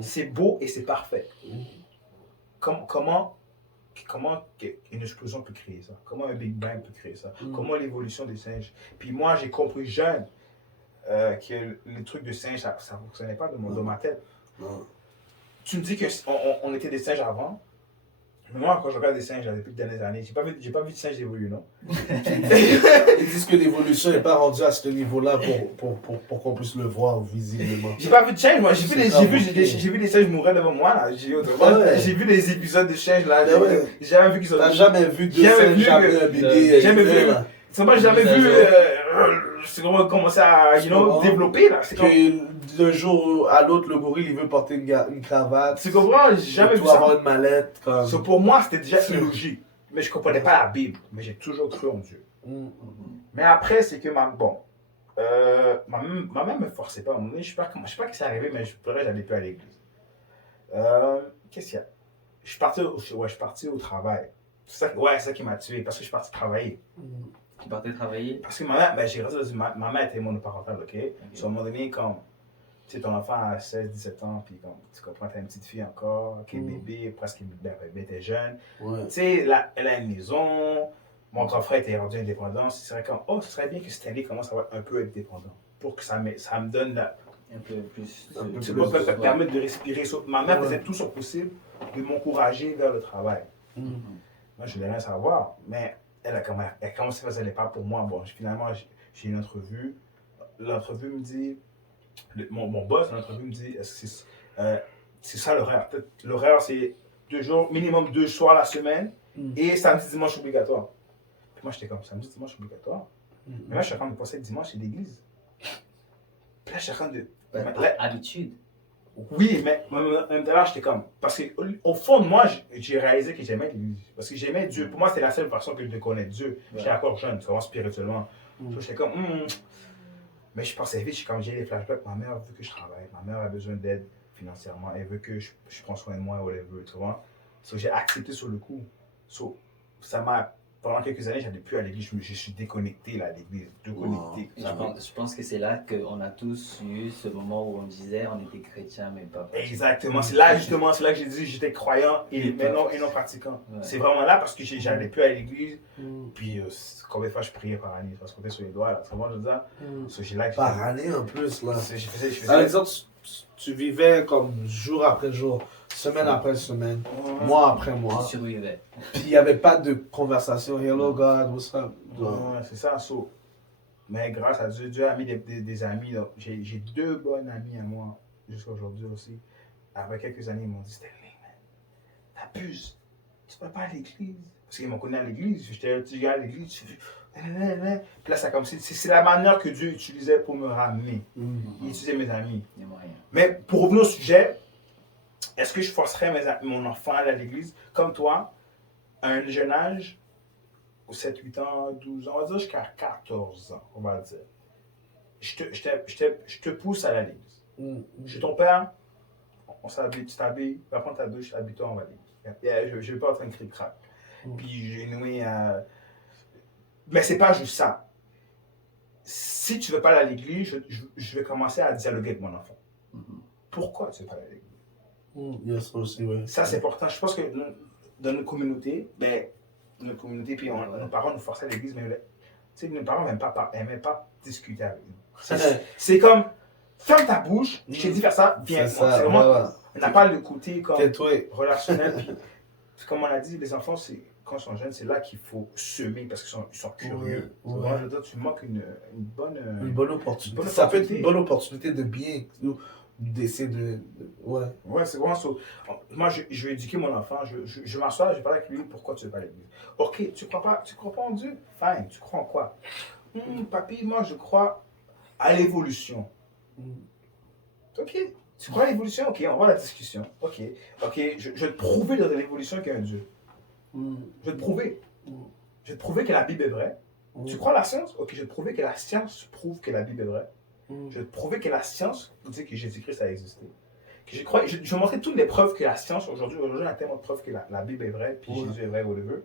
C'est beau et c'est parfait. Comment une explosion peut créer ça? Comment un Big Bang peut créer ça? Comment l'évolution des singes? Puis moi, j'ai compris jeune que les trucs de singes, ça ne fonctionnait pas dans ma tête. Tu me dis qu'on était des singes avant. Mais moi, quand je regarde des singes depuis les dernières années, j'ai pas vu de singe évoluer, non? Ils disent que l'évolution n'est pas rendue à ce niveau-là pour qu'on puisse le voir visiblement. J'ai pas vu de singe, moi. J'ai vu des singes mourir devant moi, là. J'ai vu des épisodes de singes, là. J'ai jamais vu qu'ils sont... T'as jamais vu deux Jamais singes vu amener un bébé? jamais vu. là. C'est moi, j'ai jamais vu... c'est comment commencer à, développer, là. C'est comme... Que d'un jour à l'autre, le gorille, il veut porter une cravate. Tu comprends? J'ai jamais vu Tu ça. avoir une mallette. Comme... So, pour moi, c'était déjà une logique. Mais je comprenais pas la Bible. Mais j'ai toujours cru en Dieu. Mais après, c'est que ma mère me forçait pas à un moment donné. Je sais pas que c'est arrivé, mais je pleurais, j'allais plus à l'église. Qu'est-ce qu'il y a? Je suis parti au travail. C'est ça qui m'a tué, parce que je suis parti travailler. Tu partais travailler? Parce que ma mère, j'ai resté, ma mère était monoparentale, ok? So, à un moment donné, quand tu sais, ton enfant a 16, 17 ans, puis quand tu comprends, t'as une petite fille encore, qui est bébé, presque bébé, t'es jeune. Ouais. Tu sais, elle a une maison, mon grand frère était rendu indépendant. Ce serait comme, ce serait bien que Stanley commence à être un peu indépendant, pour que ça me donne la. Un peu plus. Tu peux me permettre de respirer. Ma mère faisait tout son possible de m'encourager vers le travail. Moi, je ne voulais rien savoir, mais elle a commencé à faire les pas pour moi. Bon, finalement, j'ai une entrevue. L'entrevue me dit, mon boss, l'entrevue me dit, c'est ça l'horaire. L'horaire, c'est 2 jours, minimum 2 soirs la semaine, et samedi, dimanche obligatoire. Puis moi, j'étais comme, samedi, dimanche obligatoire. Mais là, je suis en train de passer le dimanche, c'est l'église. Puis là, je suis en train de. Habitude. Oui, mais même là, j'étais comme. Parce qu'au fond de moi, j'ai réalisé que j'aimais l'église. Parce que j'aimais Dieu. Pour moi, c'était la seule façon que je de connaître Dieu. J'étais encore jeune, vraiment spirituellement. Donc, j'étais comme. Mais je pensais vite, j'ai des flashbacks. Ma mère veut que je travaille. Ma mère a besoin d'aide financièrement. Elle veut que je prenne soin de moi, whatever. Tu vois? Donc, j'ai accepté sur le coup. Ça m'a. Pendant quelques années, je n'allais plus à l'église. Je suis déconnecté là, à l'église. Déconnecté. Je pense que c'est là qu'on a tous eu ce moment où on disait on était chrétien, mais pas. Exactement. C'est là, justement, c'est là que j'ai dit j'étais croyant et non pratiquant. Ouais. C'est vraiment là parce que j'allais plus à l'église. Puis, combien de fois je priais par année? Parce qu'on fait sur les doigts, là. C'est comment je dis ça? Par année en plus, là. Je faisais. Par exemple, tu vivais comme jour après jour, semaine après semaine, mois après mois. Tu survivais. Puis il n'y avait pas de conversation. Hello God, what's up? Ouais, c'est ça. Mais grâce à Dieu, Dieu a mis des amis. J'ai 2 bonnes amies à moi jusqu'à aujourd'hui aussi. Après quelques années, ils m'ont dit Stanley, man, t'abuses. Tu vas pas à l'église. Parce qu'ils m'ont connu à l'église. J'étais à l'église. Puis là, c'est la manière que Dieu utilisait pour me ramener. Il utilisait mes amis. Mais pour revenir au sujet, est-ce que je forcerais mon enfant à aller à l'église comme toi, à un jeune âge, 7, 8 ans, 12 ans, on va dire jusqu'à 14 ans, on va dire. Je te pousse à la l'église. Je suis ton père, on s'habille, tu t'habilles, tu vas prendre ta douche, habille-toi, on va aller. Je ne vais pas en train de crier crack. Puis j'ai noué à. Mais c'est pas juste ça. Si tu ne veux pas aller à l'église, je vais commencer à dialoguer avec mon enfant. Pourquoi tu ne veux pas aller à l'église? Yes, aussi, oui. Ça, c'est important. Je pense que dans nos communautés, puis nos parents nous forçaient à l'église, mais nos parents n'aimaient pas discuter avec nous. C'est comme, ferme ta bouche, je t'ai dit faire ça, viens. On n'a pas le côté comme relationnel. Puis, comme on a dit, les enfants, quand ils sont jeunes, c'est là qu'il faut semer parce qu'ils sont curieux. Tu manques une bonne opportunité. Ça peut être une bonne opportunité de bien d'essayer de. Ouais, c'est vraiment ça. Moi, je vais éduquer mon enfant. Je m'assois, je parle avec lui. Pourquoi tu veux pas à l'église? Ok, tu crois pas en Dieu? Fine. Tu crois en quoi? Papy, moi, je crois à l'évolution. Ok. Tu crois à l'évolution? Ok, on va voir la discussion. Ok, je vais te prouver dans l'évolution qu'il y a un Dieu. Je vais te prouver. Je vais te prouver que la Bible est vraie. Tu crois à la science? Ok, je vais te prouver que la science prouve que la Bible est vraie. Je vais te prouver que la science dit que Jésus-Christ a existé. Je vais montrer toutes les preuves que la science, aujourd'hui, on a tellement de preuves que la Bible est vraie, puis Jésus est vrai, whatever.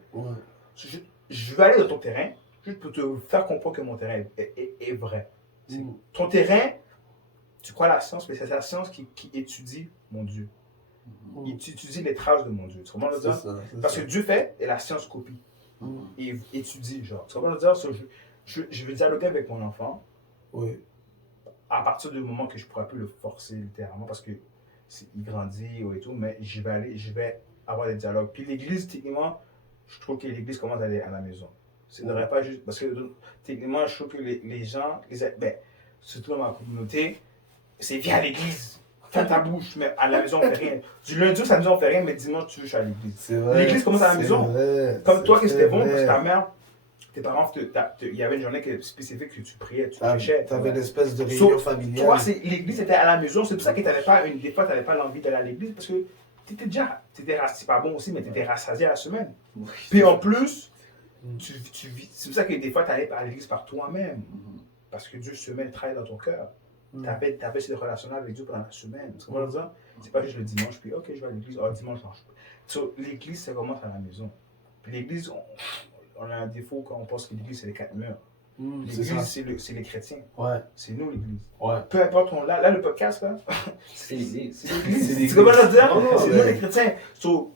Je vais aller dans ton terrain, juste pour te faire comprendre que mon terrain est vrai. Ton terrain, tu crois à la science, mais c'est la science qui étudie mon Dieu. Il étudie les traces de mon Dieu. Tu comprends le dire? Parce que Dieu fait et la science copie. Et étudie, genre. Tu comprends le dire? Je vais dialoguer avec mon enfant. Oui. À partir du moment que je ne pourrai plus le forcer littéralement parce qu'il grandit et tout, mais je vais avoir des dialogues. Puis l'église, techniquement, je trouve que l'église commence à aller à la maison. Ce ne devrait pas juste. Parce que techniquement, je trouve que les gens, ben, surtout dans ma communauté, c'est viens à l'église. Ferme ta bouche, mais à la maison, on fait rien. Du lundi au samedi, on fait rien, mais dimanche, tu veux, je suis à l'église. C'est vrai. L'église commence à la maison. Vrai, comme toi, que c'était bon, vrai. parce que ta mère, tes parents, il y avait une journée spécifique que tu priais, tu prêchais. Tu avais une espèce de réunion familiale. Toi, l'église était à la maison. C'est pour ça que t'avais pas des fois, tu n'avais pas l'envie d'aller à l'église, parce que c'est pas bon aussi, mais tu étais rassasié à la semaine. Oui. Puis en plus, c'est pour ça que des fois, tu allais à l'église par toi-même. Parce que Dieu se met le travail dans ton cœur. Tu avais cette relation avec Dieu pendant la semaine. Parce que moi, c'est pas juste le dimanche, puis ok, je vais à l'église, dimanche, non. L'église, ça commence à la maison. Puis l'église, on a un défaut quand on pense que l'église, c'est les 4 murs. L'église, c'est les chrétiens. Ouais. C'est nous, l'église. Ouais. Peu importe où on l'a. Là, le podcast, là, C'est l'église. c'est l'église. Tu comprends ce que je veux dire? C'est nous, les chrétiens.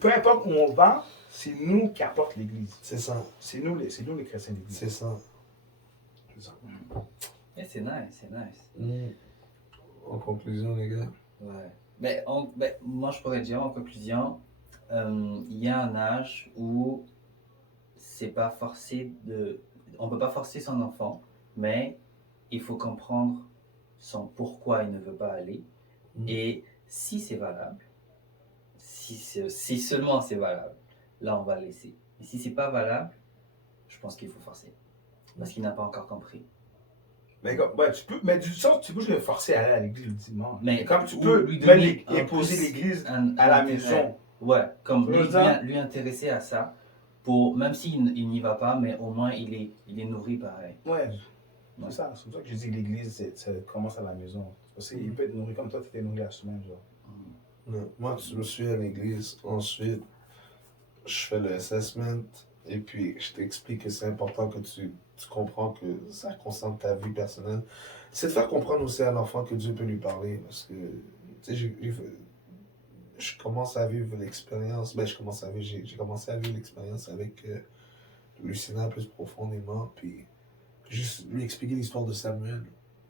Peu importe où on va, c'est nous qui apportent l'église. C'est ça. C'est nous les chrétiens de l'église. C'est ça. C'est nice, c'est nice. En conclusion, les gars. Ouais. Moi, je pourrais dire en conclusion, il y a un âge où c'est pas forcé de... On peut pas forcer son enfant, mais il faut comprendre son pourquoi il ne veut pas aller. Et si c'est valable, si seulement c'est valable, là on va le laisser. Et si c'est pas valable, je pense qu'il faut forcer. Parce qu'il n'a pas encore compris. Mais ouais, tu peux, mais du sens, tu peux le forcer à aller à l'église le dimanche. Mais comme tu peux lui même donner imposer l'église un à la intérêt. maison. Ouais, comme Tu vois lui intéresser à ça, pour, même s'il n'y va pas, mais au moins il est nourri pareil. Ouais, c'est ça. C'est pour ça que je dis que l'église, ça commence à la maison. Parce qu'il peut être nourri comme toi, tu étais nourri la semaine. Genre. Non. Moi, je me suis à l'église. Ensuite, je fais le assessment. Et puis, je t'explique que c'est important que tu comprends que ça concerne ta vie personnelle. C'est de faire comprendre aussi à l'enfant que Dieu peut lui parler. Parce que, tu sais, je commence à vivre l'expérience. J'ai commencé à vivre l'expérience avec Lucina plus profondément. Puis, juste lui expliquer l'histoire de Samuel.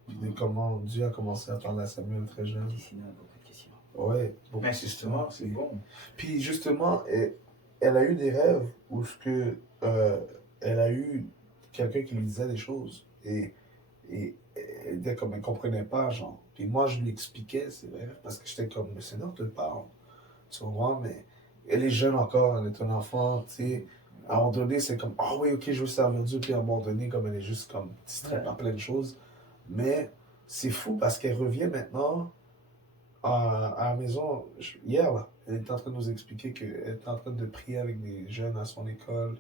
Puis de comment Dieu a commencé à parler à Samuel très jeune. Lucina a beaucoup de questions. Ouais. Mais justement, c'est bon. Puis, justement, elle a eu des rêves où elle a eu quelqu'un qui lui disait des choses et elle était comme elle comprenait pas, genre. Puis moi, je lui expliquais ses rêves parce que j'étais comme le Seigneur te parle, tu vois, mais elle est jeune encore, elle est un enfant, tu sais. À un moment donné, c'est comme ah oui, ok, je veux servir Dieu, puis à un moment donné, comme elle est juste comme distraite par plein de choses. Mais c'est fou parce qu'elle revient maintenant à la maison, hier, là, elle était en train de nous expliquer qu'elle était en train de prier avec des jeunes à son école.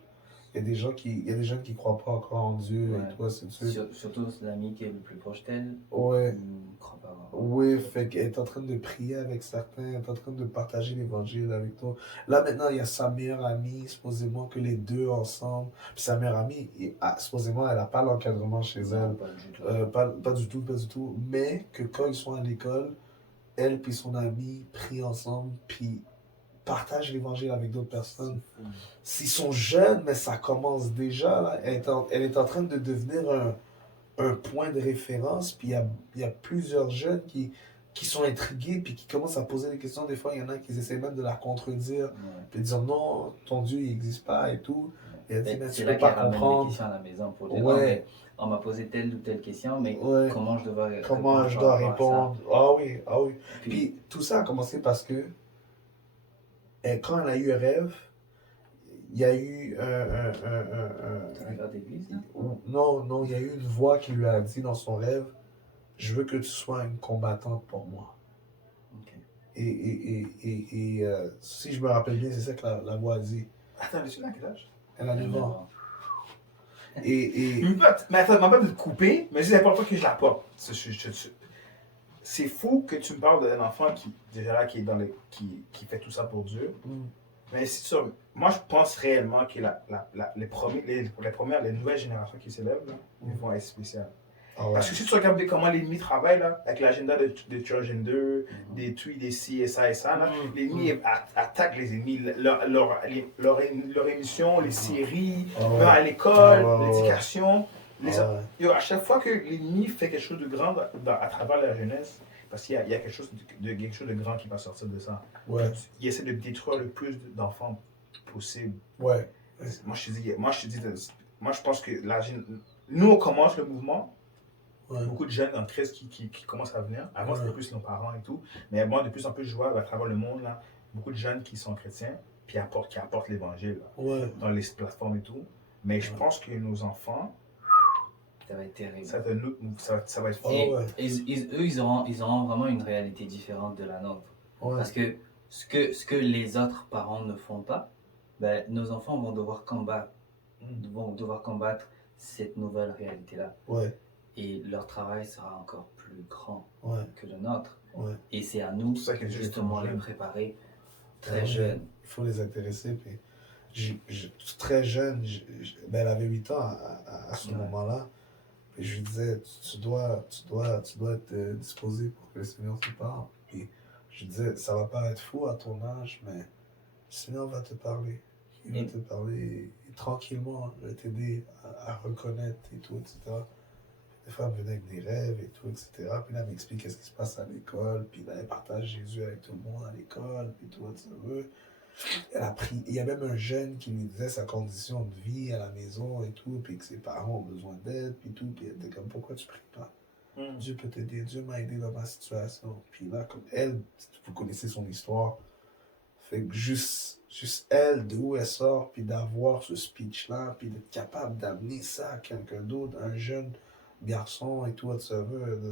Il y a des jeunes qui ne croient pas encore en Dieu et tout, c'est sûr. Surtout l'ami qui est le plus proche d'elle. Ouais. Ne croit pas vraiment. Oui, fait qu'elle est en train de prier avec certains, elle est en train de partager l'évangile avec toi. Là, maintenant, il y a sa meilleure amie, supposément que les deux ensemble. Puis sa meilleure amie, supposément, elle n'a pas l'encadrement chez elle. Pas du tout. Pas du tout. Mais que quand ils sont à l'école, elle puis son ami prient ensemble, puis partagent l'évangile avec d'autres personnes. S'ils sont jeunes, mais ça commence déjà, là. Elle est en train de devenir un point de référence, puis il y a plusieurs jeunes qui sont intrigués, puis qui commencent à poser des questions. Des fois, il y en a qui essaient même de la contredire, puis dire non, ton Dieu, il n'existe pas et tout. Et elle dit, mais tu peux pas comprendre. Des questions à la maison pour dire, non, mais on m'a posé telle ou telle question, mais comment je dois répondre? Ah oui. Puis tout ça a commencé parce que quand elle a eu un rêve, il y a eu Non, il y a eu une voix qui lui a dit dans son rêve, je veux que tu sois une combattante pour moi. Okay. Et si je me rappelle bien, c'est ça que la voix a dit. Attends, mais tu l'as à quel âge? Elle a 9 ans. Mais attends, m'a pas de te couper, mais c'est important que je la porte. C'est fou que tu me parles d'un enfant qui fait tout ça pour Dieu. Mais c'est sûr, moi je pense réellement que les nouvelles générations qui s'élèvent, là, ils vont être spéciales. Ah ouais. Parce que si tu regardes comment l'ennemi travaille, là, avec l'agenda de Transgender, des tweets, des ci et ça, là, l'ennemi attaque les ennemis, leur émission, les séries, même à l'école, l'éducation. À chaque fois que l'ennemi fait quelque chose de grand à travers la jeunesse, Parce qu'il y a quelque chose de grand qui va sortir de ça. Ouais. Il essaie de détruire le plus d'enfants possible. Ouais. Moi, je pense que nous, on commence le mouvement. Ouais. Beaucoup de jeunes en crise qui commencent à venir. Avant, Ouais. c'était plus nos parents et tout. Mais moi, de plus en plus, je vois à travers le monde, là, beaucoup de jeunes qui sont chrétiens, puis qui apportent l'évangile là, Ouais. dans les plateformes et tout. Mais je pense que nos enfants, Ça va être terrible. ça va être fou. Et ouais. eux, ils auront vraiment une réalité différente de la nôtre. Ouais. Parce que ce que les autres parents ne font pas, ben, nos enfants vont devoir combattre cette nouvelle réalité-là. Ouais. Et leur travail sera encore plus grand Ouais. que le nôtre. Ouais. Et c'est à nous, C'est ça que justement, je les dis. préparer très Ouais. jeunes. Il faut les intéresser. Puis très jeune, ben, elle avait 8 ans à ce Ouais. moment-là. Puis je lui disais, tu dois être disposé pour que le Seigneur te parle. Puis je lui disais, ça va paraître fou à ton âge, mais le Seigneur va te parler. Il va te parler et tranquillement, il va t'aider à reconnaître et tout, etc. Des fois, elle venait avec des rêves et tout, etc. Puis là, elle m'explique qu'est-ce qui se passe à l'école. Puis là, elle partage Jésus avec tout le monde à l'école. Puis tout, etc. Elle a pris. Il y a même un jeune qui lui disait sa condition de vie à la maison et tout. Puis que ses parents ont besoin d'aide. Puis tout. Puis elle était comme, pourquoi tu pries pas? Dieu peut t'aider. Dieu m'a aidé dans ma situation. Puis là, comme elle, vous connaissez son histoire. Fait que juste elle, d'où elle sort, puis d'avoir ce speech-là, puis d'être capable d'amener ça à quelqu'un d'autre, un jeune garçon et tout, de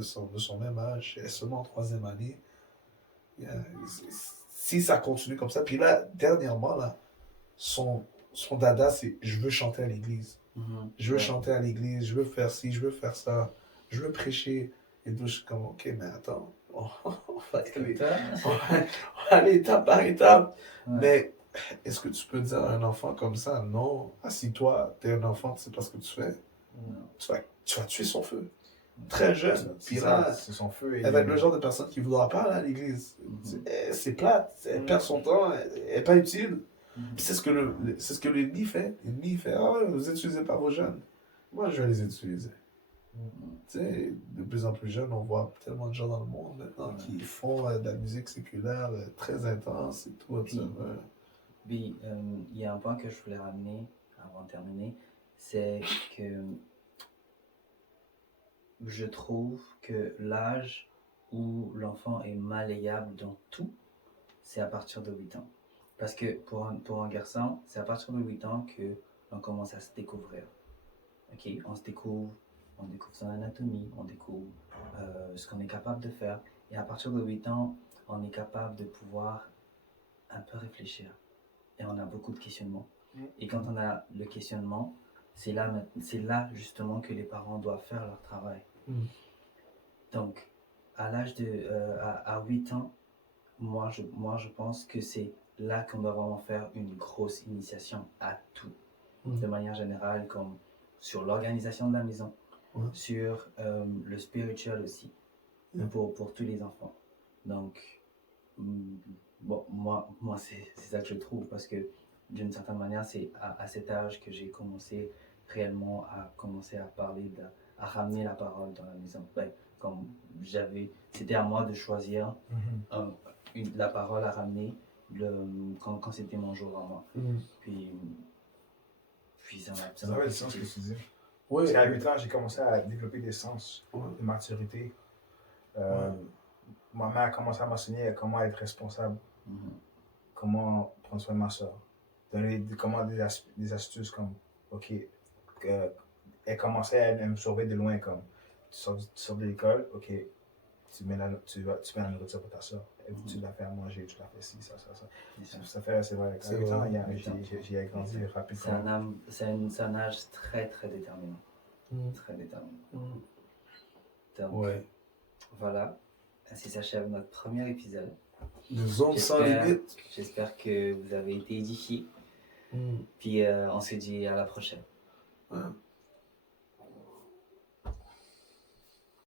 son même âge, elle est seulement en 3e année. Si ça continue comme ça, puis là, dernièrement, là, son dada, c'est « je veux chanter à l'église ». Je veux chanter à l'église, je veux faire ci, je veux faire ça, je veux prêcher. Et donc, je suis comme, ok, mais attends, on va aller étape par étape. Ouais. Mais est-ce que tu peux dire à un enfant comme ça, non, assis-toi, t'es un enfant, tu sais pas ce que tu fais. Tu vas tuer son feu. Très jeune. Puis là, c'est son feu. elle va être le genre de personne qui ne voudra pas aller à l'église. C'est plate, elle perd son temps, elle n'est pas utile. Puis c'est ce que l'ennemi fait. L'ennemi fait, ah, vous n'utilisez pas vos jeunes. Moi, je vais les utiliser. Tu sais, de plus en plus jeunes, on voit tellement de gens dans le monde maintenant qui font de la musique séculaire très intense et tout. Puis, il y a un point que je voulais ramener avant de terminer, c'est que je trouve que l'âge où l'enfant est malléable dans tout, c'est à partir de 8 ans. Parce que pour un garçon, c'est à partir de 8 ans qu'on commence à se découvrir. Ok, on découvre son anatomie, on découvre ce qu'on est capable de faire. Et à partir de 8 ans, on est capable de pouvoir un peu réfléchir. Et on a beaucoup de questionnements. Et quand on a le questionnement, c'est là justement que les parents doivent faire leur travail. Donc, à l'âge à 8 ans, moi je pense que c'est là qu'on doit vraiment faire une grosse initiation à tout. De manière générale, comme sur l'organisation de la maison, sur le spirituel aussi, pour tous les enfants. Donc, bon, moi c'est ça que je trouve, parce que d'une certaine manière, c'est à cet âge que j'ai commencé réellement à parler, à ramener la parole dans la maison. Ben, comme c'était à moi de choisir la parole à ramener quand c'était mon jour à moi. Puis ça m'a du sens ce que tu dis. Oui. Parce qu'à 8 ans, j'ai commencé à développer des sens de maturité. Ma mère a commencé à m'enseigner comment être responsable, comment prendre soin de ma soeur. Donner des astuces comme, ok, elle commençait à me surveiller de loin, comme, tu sors de l'école, ok, tu mets la nourriture pour ta soeur. Tu la fais à manger, tu la fais ci, ça. Ça fait assez vrai. À 8 ans, j'ai agrandi rapidement. C'est un âge très, très déterminant. Très déterminant. Donc, voilà, ainsi s'achève notre premier épisode. De Zone sans limite. J'espère que vous avez été édifiés. Puis on se dit à la prochaine.